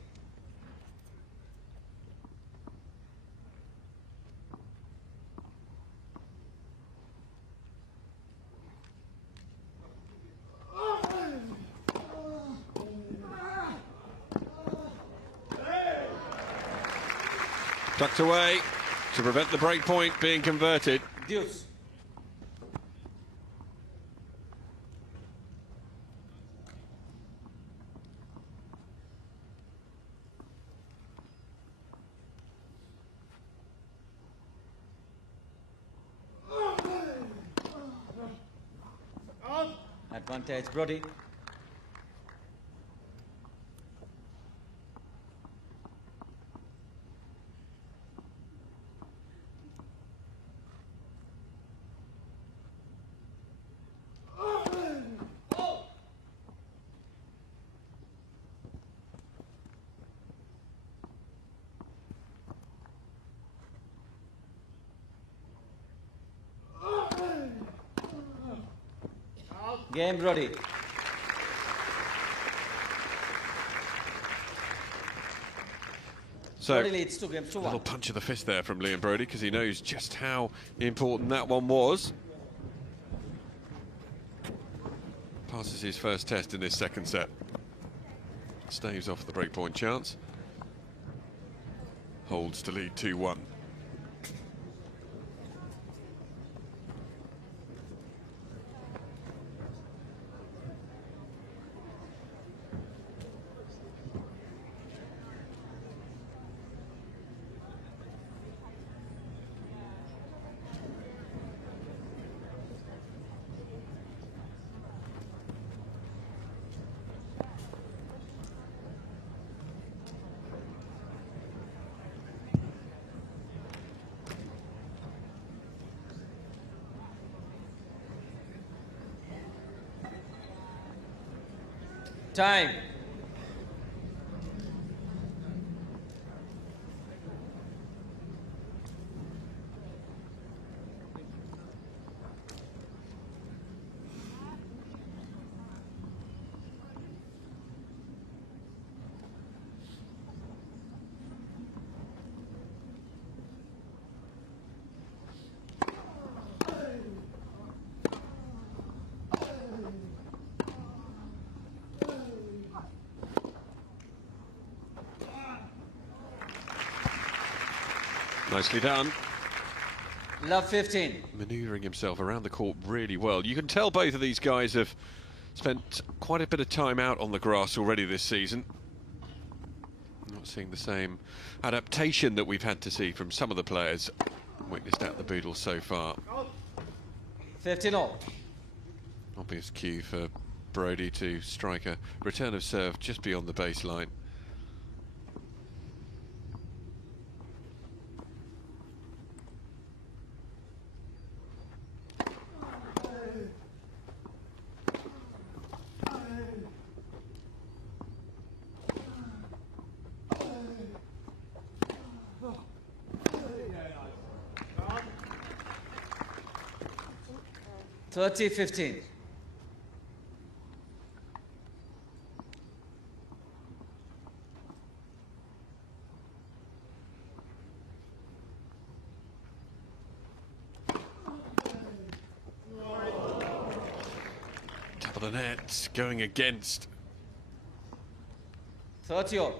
Tucked away to prevent the break point being converted. Deuce. Advantage Broady. Game Broady. So, Broady leads 2 games to 1. little punch of the fist there from Liam Broady, because he knows just how important that one was. Passes his first test in this second set. Staves off the breakpoint chance. Holds to lead 2-1. Time. Nicely done. Love 15. Manoeuvring himself around the court really well. You can tell both of these guys have spent quite a bit of time out on the grass already this season. Not seeing the same adaptation that we've had to see from some of the players witnessed at the Boodle so far. 15-all. Obvious cue for Broady to strike a return of serve just beyond the baseline. 30-15. Top of the net, going against 30-all.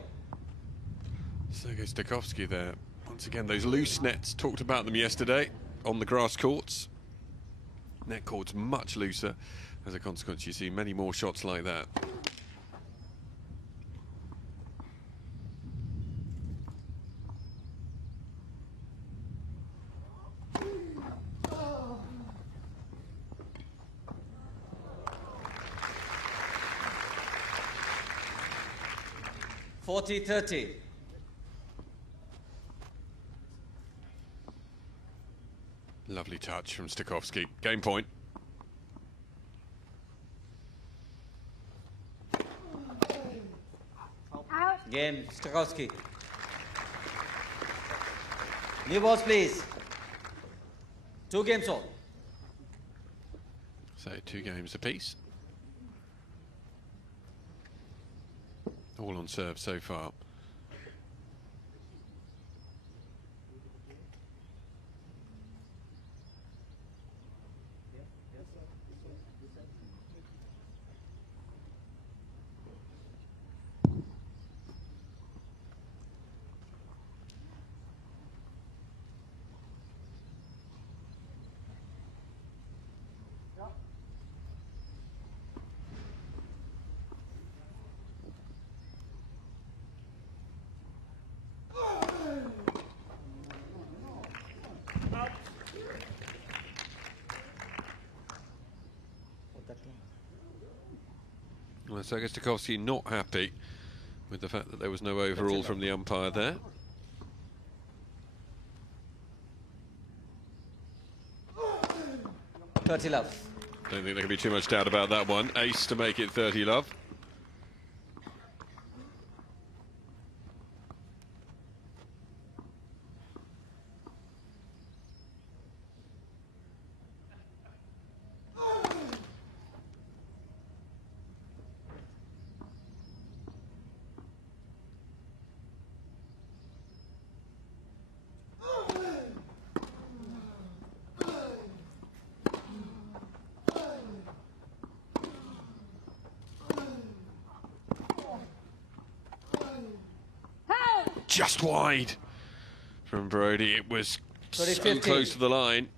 Sergiy Stakhovsky there. Once again, those loose nets, talked about them yesterday on the grass courts. Net court's much looser. As a consequence, you see many more shots like that. $40-30. Lovely touch from Stakhovsky. Game point. Out. Game, Stakhovsky. New balls, please. 2 games all. So 2 games apiece. All on serve so far. Well, Sergiy Stakhovsky not happy with the fact that there was no overall from the umpire there. $30 love. Don't think there can be too much doubt about that one. Ace to make it 30 love. Just wide from Broady. It was so 30-15. close to the line.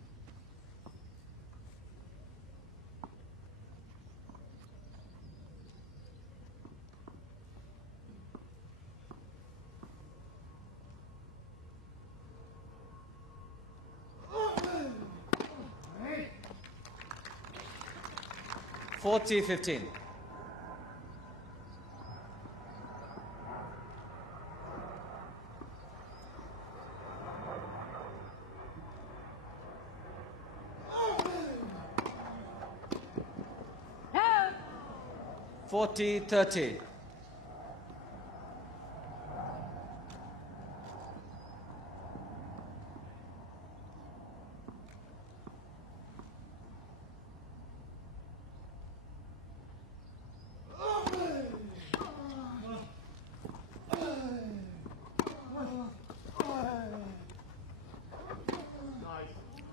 $40-15. Out. 40-30.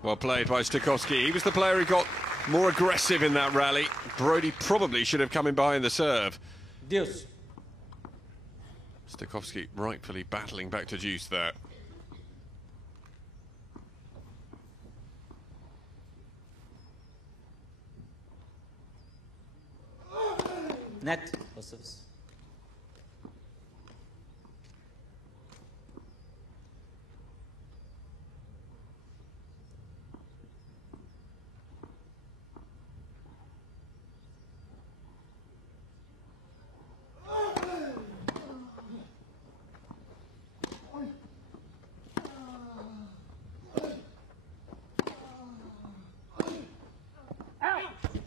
Well played by Stakhovsky. He was the player who got more aggressive in that rally. Broady probably should have come in behind the serve. Deuce. Stakhovsky rightfully battling back to deuce there. Net. Versus.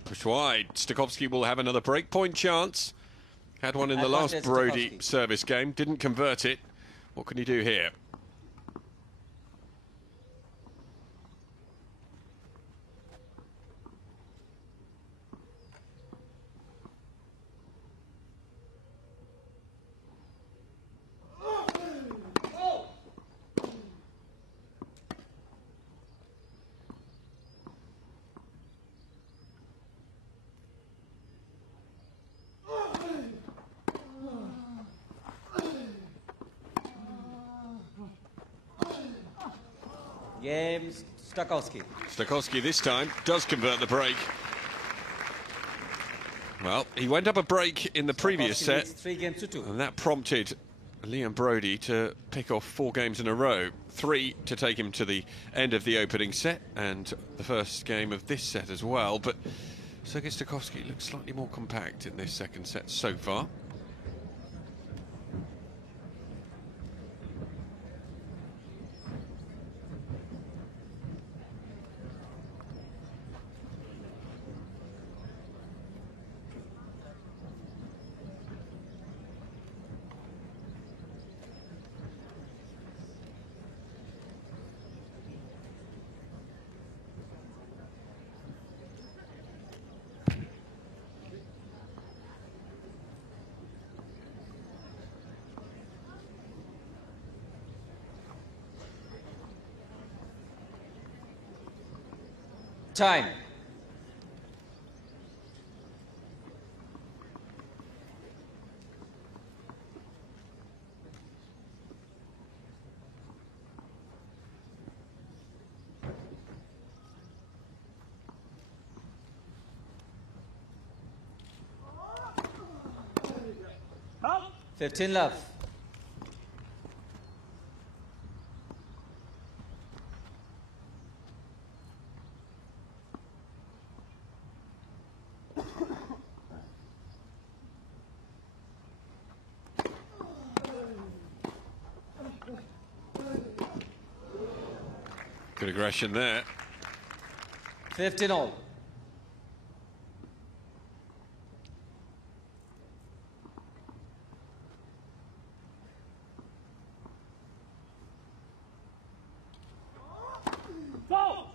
Pushed wide. Stakhovsky will have another breakpoint chance. Had one in the last Advantage Broady Stakhovsky. service game. Didn't convert it. What can he do here? Game, Stakhovsky. Stakhovsky this time does convert the break. Well, he went up a break in the previous set, 3 games to 2. and that prompted Liam Broady to pick off 4 games in a row. 3 to take him to the end of the opening set, and the first game of this set as well. But Sergiy Stakhovsky looks slightly more compact in this second set so far. Time. Up. 15 love. Good aggression there. 15 all. Go.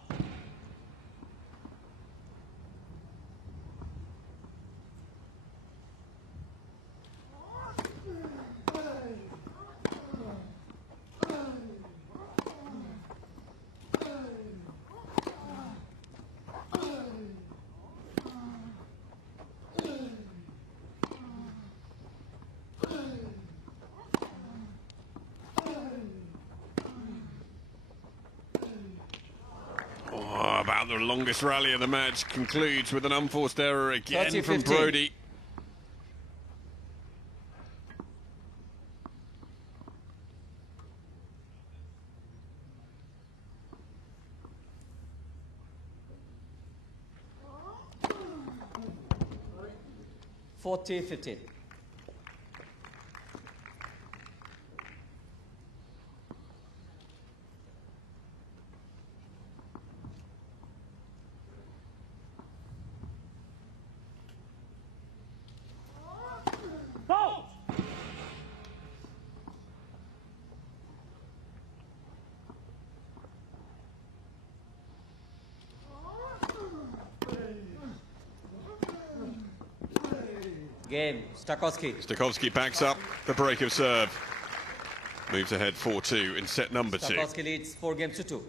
About the longest rally of the match concludes with an unforced error again 30, from 15. Broady. Forty 15. Go. Game, Stakhovsky. Stakhovsky backs up the break of serve. Moves ahead 4-2 in set number 2. Stakhovsky leads 4 games to 2.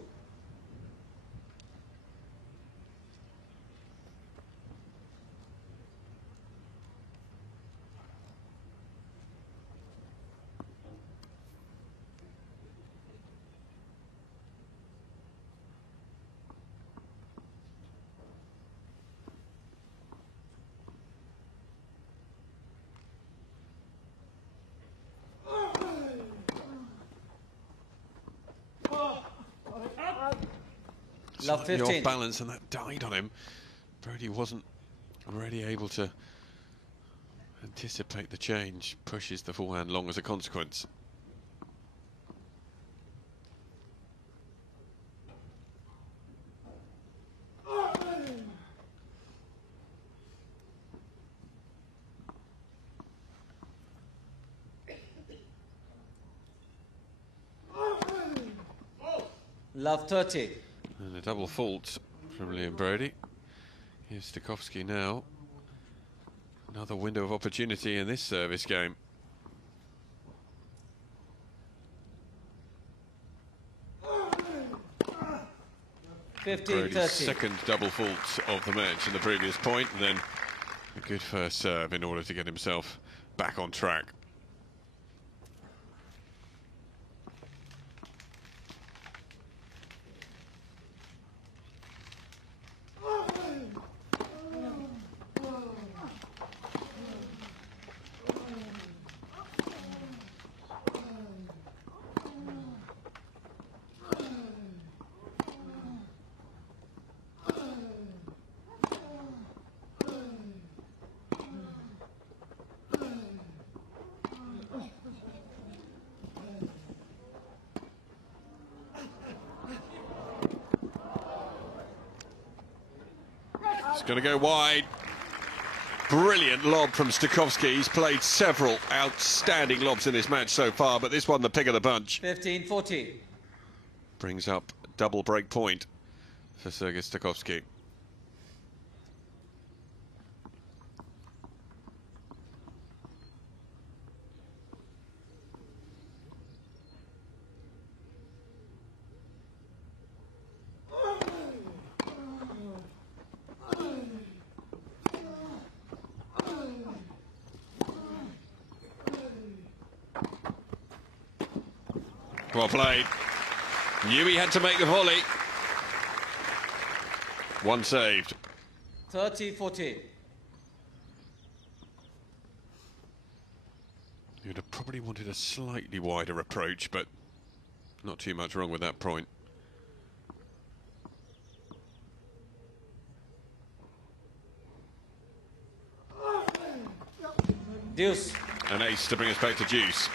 Love 15. Off balance, and that died on him. Broady wasn't already able to anticipate the change. Pushes the forehand long as a consequence. Love 30. And a double fault from Liam Broady. Here's Stakhovsky now. Another window of opportunity in this service game. 15-30. Second double fault of the match in the previous point, and then a good first serve in order to get himself back on track. It's going to go wide. Brilliant lob from Stakhovsky. He's played several outstanding lobs in this match so far, but this one the pick of the bunch. 15-14. Brings up double break point for Sergiy Stakhovsky. Well played. Knew he had to make the volley. One saved. 30-14. You'd have probably wanted a slightly wider approach, but not too much wrong with that point. Deuce. An ace to bring us back to deuce.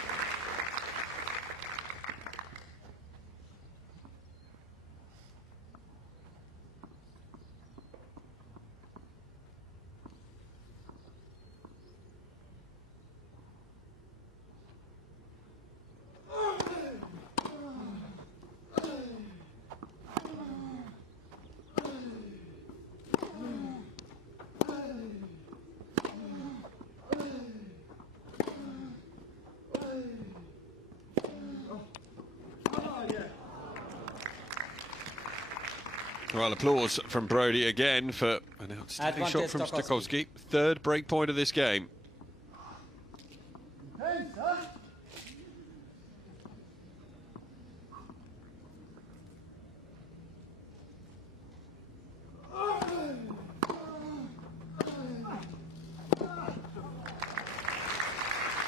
Well, applause from Broady again for an outstanding shot from Stakhovsky. Third break point of this game.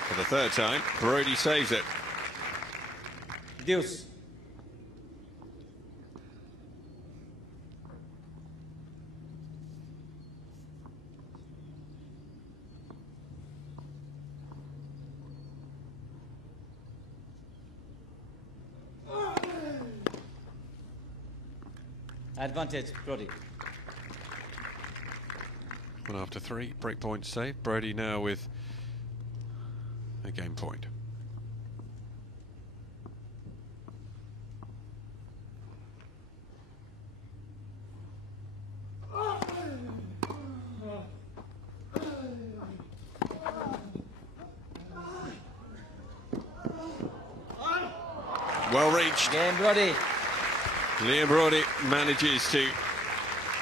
For the third time, Broady saves it. Deuce. Advantage, Broady. One after three, break point save. Broady now with a game point. Well reached. Game, Broady. Liam Broady manages to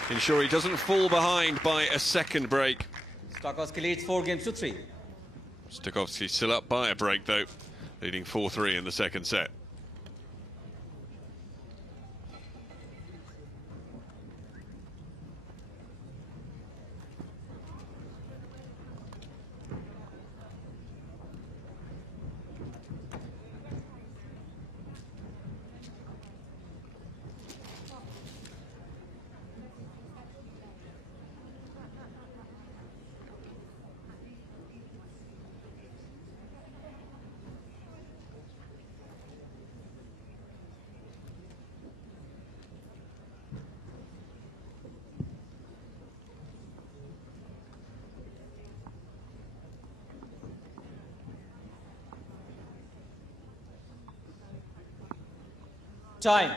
ensure he doesn't fall behind by a second break. Stakhovsky leads 4-3. Stakhovsky still up by a break though, leading 4-3 in the second set. Time.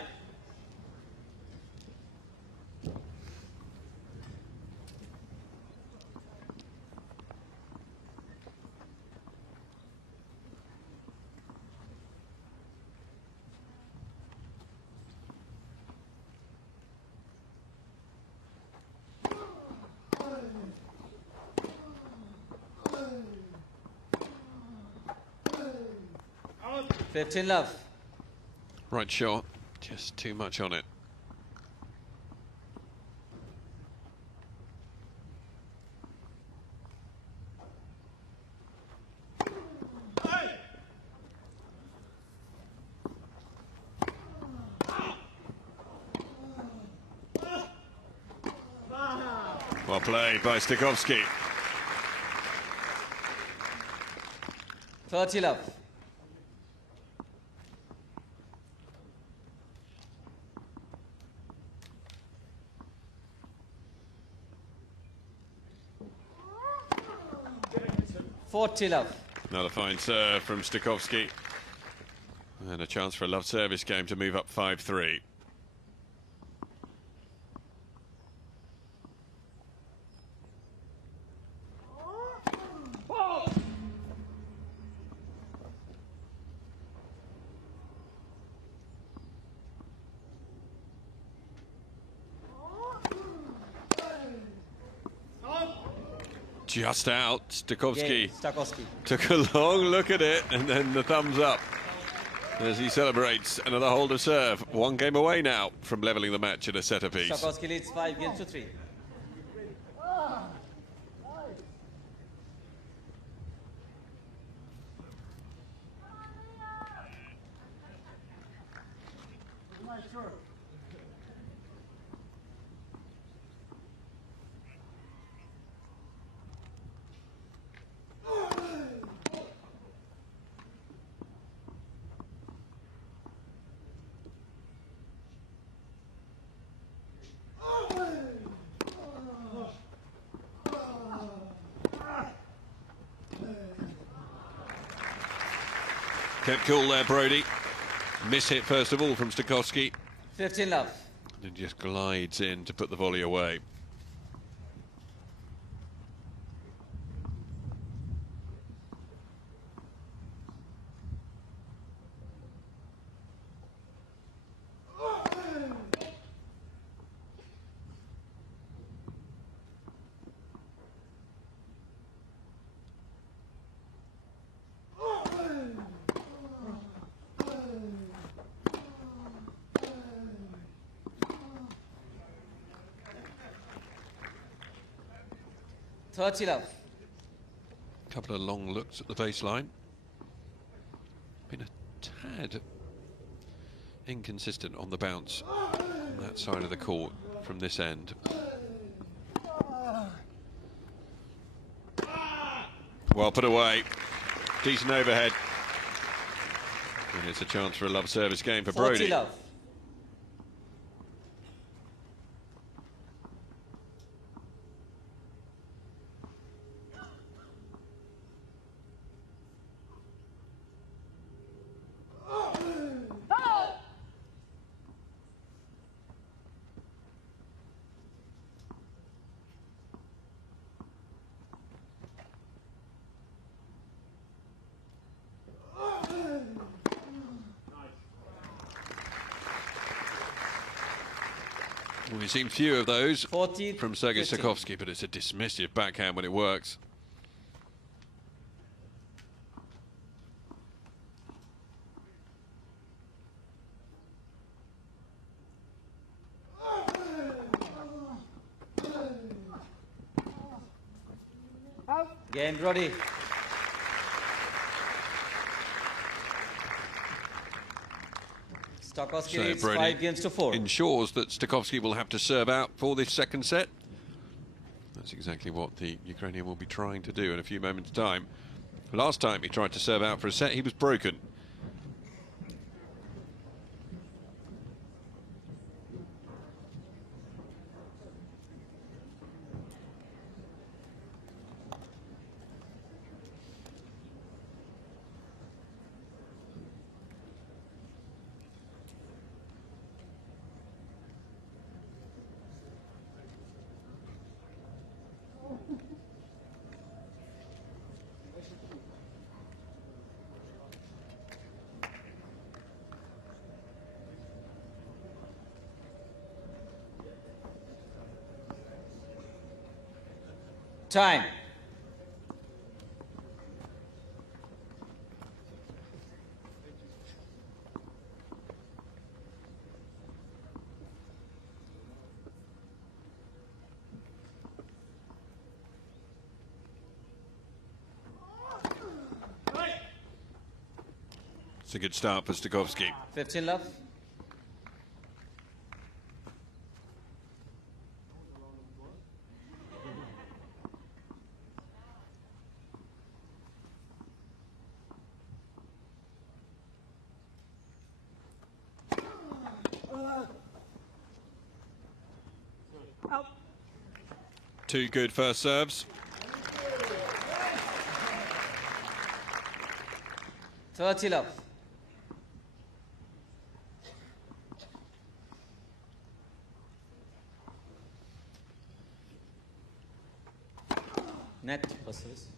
Out. 15 love. Right shot, just too much on it. Well played by Stakhovsky. 30 love. 40 love. Another fine serve from Stakhovsky. And a chance for a love service game to move up 5-3. Just out. Stakhovsky took a long look at it and then the thumbs up as he celebrates another hold of serve. One game away now from levelling the match at a set apiece. Stakhovsky leads 5-3. Kept cool there, Broady. Miss hit first of all from Stakhovsky. 15 love. And just glides in to put the volley away. Love. A couple of long looks at the baseline. Been a tad inconsistent on the bounce on that side of the court from this end. Well put away. Decent overhead. And it's a chance for a love service game for Broady. Love. We've seen few of those 40, from Sergiy 15. Stakhovsky, but it's a dismissive backhand when it works. Game, Broady. Stakhovsky So leads Broady 5-4. ensures that Stakhovsky will have to serve out for this second set. That's exactly what the Ukrainian will be trying to do in a few moments' time. Last time he tried to serve out for a set, he was broken. Time. It's a good start for Stakhovsky. 15 love. Two good first serves. 30 love. Net for service.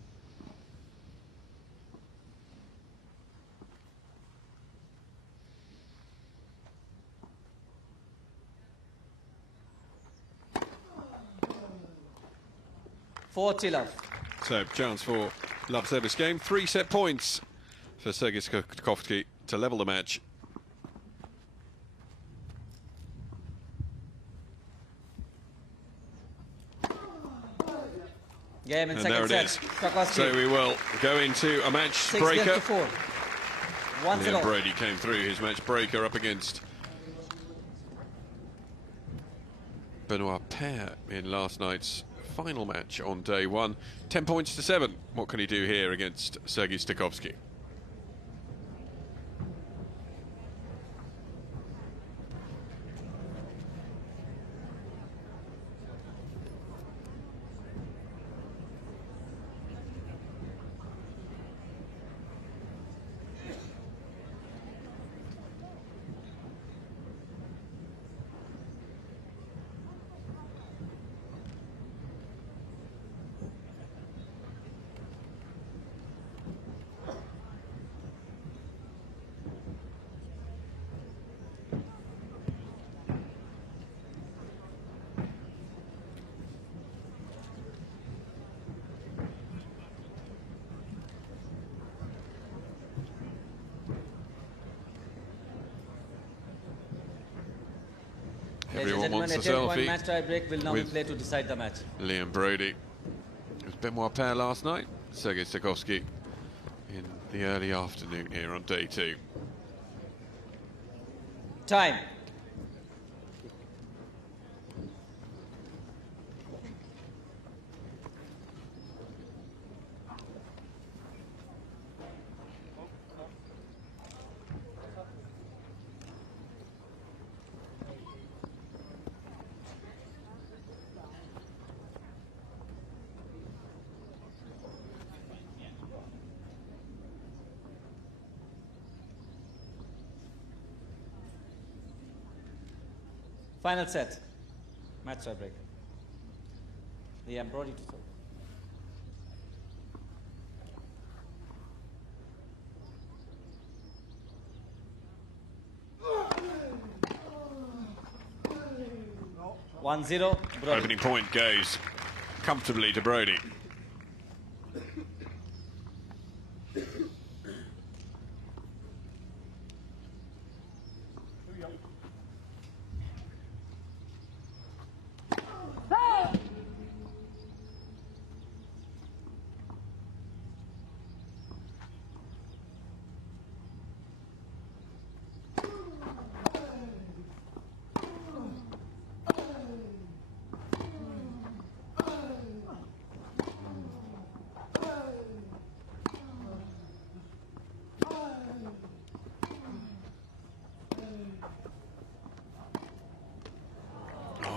love. So, chance for love service game. 3 set points for Sergiy Stakhovsky to level the match. Game in And second there it set. is. Stakhovsky. So we will go into a match 6 breaker. games to 4. 1-0. Broady came through his match breaker up against Benoit Paire in last night's final match on day 1. 10 points to 7. What can he do here against Sergiy Stakhovsky? Everyone wants a selfie. Match tie break will now be with played to decide the match. Liam Broady. It was Benoit Paire last night. Sergiy Stakhovsky in the early afternoon here on day 2. Time. Final set. Match tie break. Yeah, Broady to serve. No. 1-0. Broady. Opening point goes comfortably to Broady.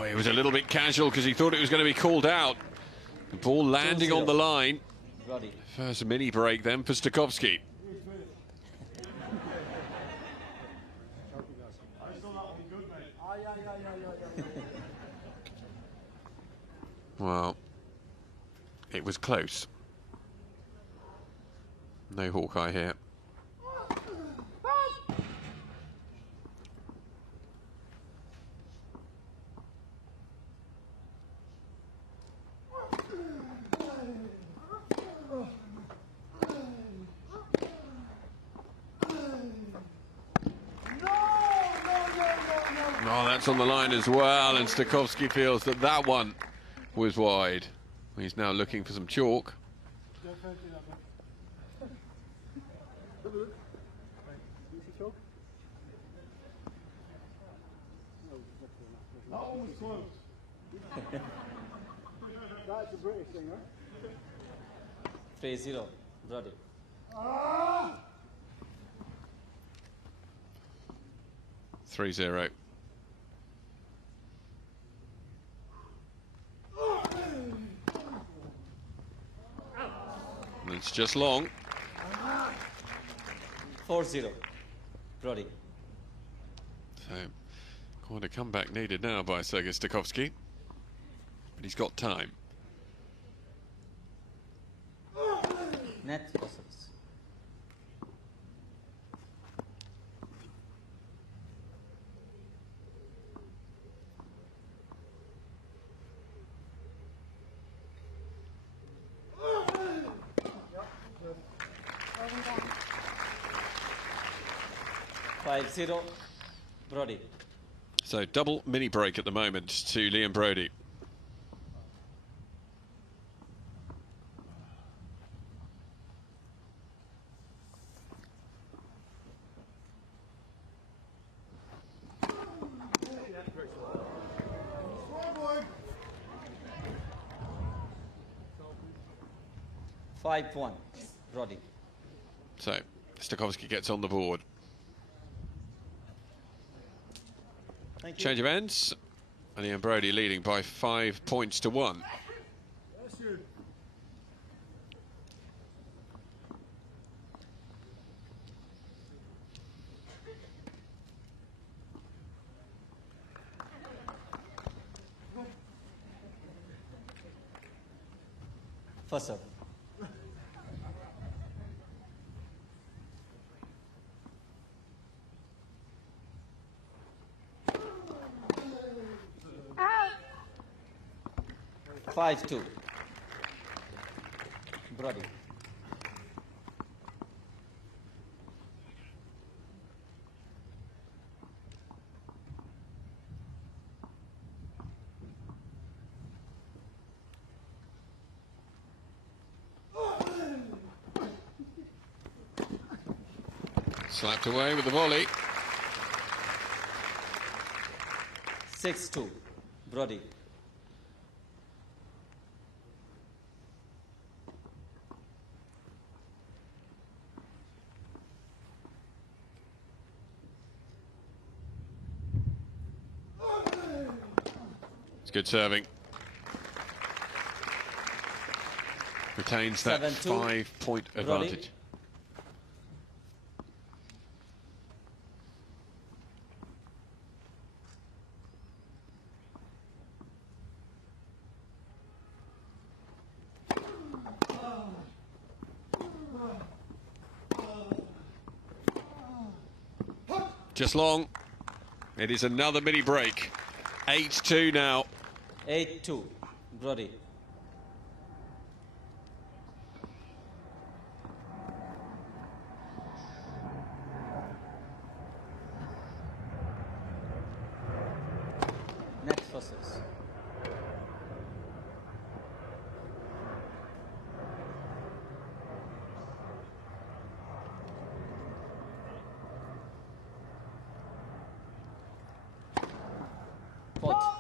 It was a little bit casual because he thought it was going to be called out. The ball landing on the line. Broady. First mini break then for Stakhovsky. Well, it was close. No Hawkeye here. Oh, that's on the line as well, and Stakhovsky feels that that one was wide. He's now looking for some chalk. That one was close. That's a British thing, huh? 3-0. Broady. Ah! 3-0. It's just long. 4-0. Broady. So, quite a comeback needed now by Sergiy Stakhovsky. But he's got time. Net tosses. 5-0. Broady. So double mini break at the moment to Liam Broady. Five 1. Broady. So Stakhovsky gets on the board. Change of ends, and Liam Broady leading by 5 points to 1. First up. Out. 5-2. Broady. Slapped away with the volley. 6-2. Broady. It's good serving. Retains that 7-2. 5-point advantage. Just long. It is another mini break. 8-2 now. 8-2. Broady. Net tosses. Pot.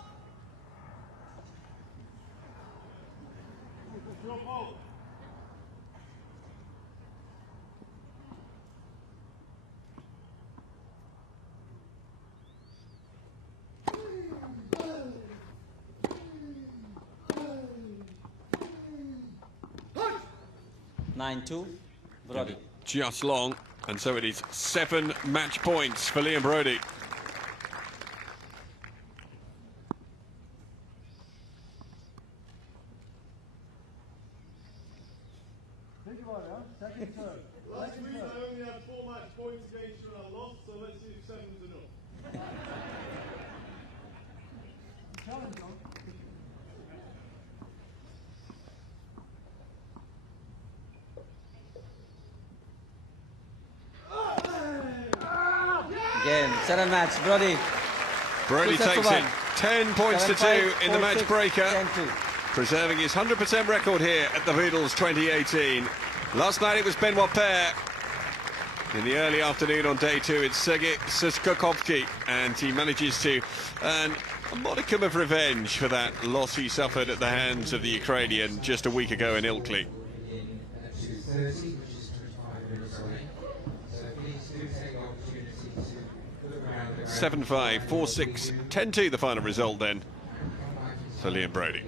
Nine 2. Broady. Just long. And so it is 7 match points for Liam Broady. Last week I only had 4 match points against you and I lost, so let's see if 7's enough. Game. 7 match. Broady. Broady 2 sets to takes it 1. 10 points to 2 7-5, in the match 4-6, breaker. 10-2. Preserving his 100% record here at the Beatles 2018. Last night it was Benoit Paire. In the early afternoon on day 2, it's Sergiy Stakhovsky, and he manages to earn a modicum of revenge for that loss he suffered at the hands of the Ukrainian just a week ago in Ilkley. 7-5, 4-6, 10-2 the final result then for Liam Broady.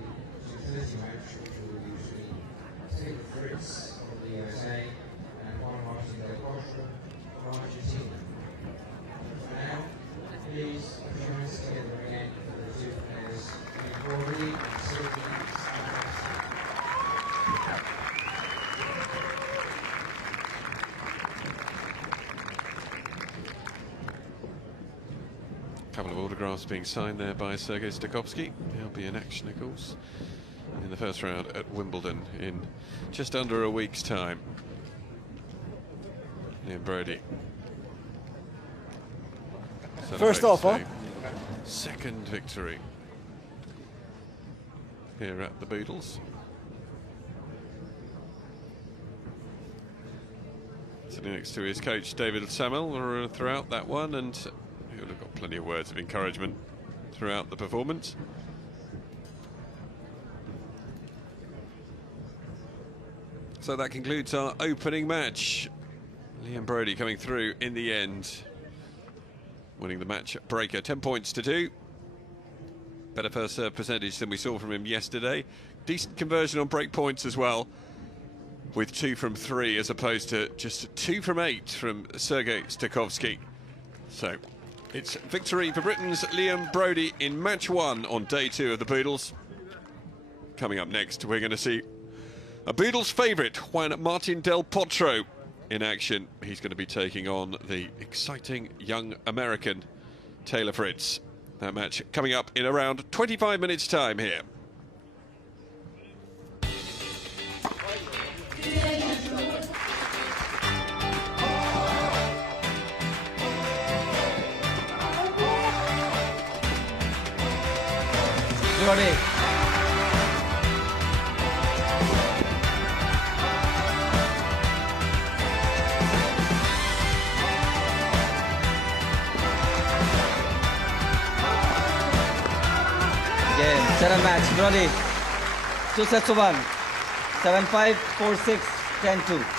couple of autographs being signed there by Sergiy Stakhovsky. He'll be in action, of course, in the first round at Wimbledon in just under a week's time. Liam Broady. First offer. Second victory here at the Boodles. Sitting next to his coach David Samuel throughout that one, and he would have got plenty of words of encouragement throughout the performance. So that concludes our opening match. Liam Broady coming through in the end, winning the match breaker, 10 points to 2. Better first serve percentage than we saw from him yesterday. Decent conversion on break points as well, with 2 from 3 as opposed to just 2 from 8 from Sergiy Stakhovsky. So it's victory for Britain's Liam Broady in match 1 on day 2 of the Boodles. Coming up next, we're going to see a Boodles favourite, Juan Martin Del Potro, in action. He's going to be taking on the exciting young American Taylor Fritz. That match coming up in around 25 minutes' time here. Broady. Game, 7 match, Broady. 2 sets to 1. 7-5, 4-6, 10-2.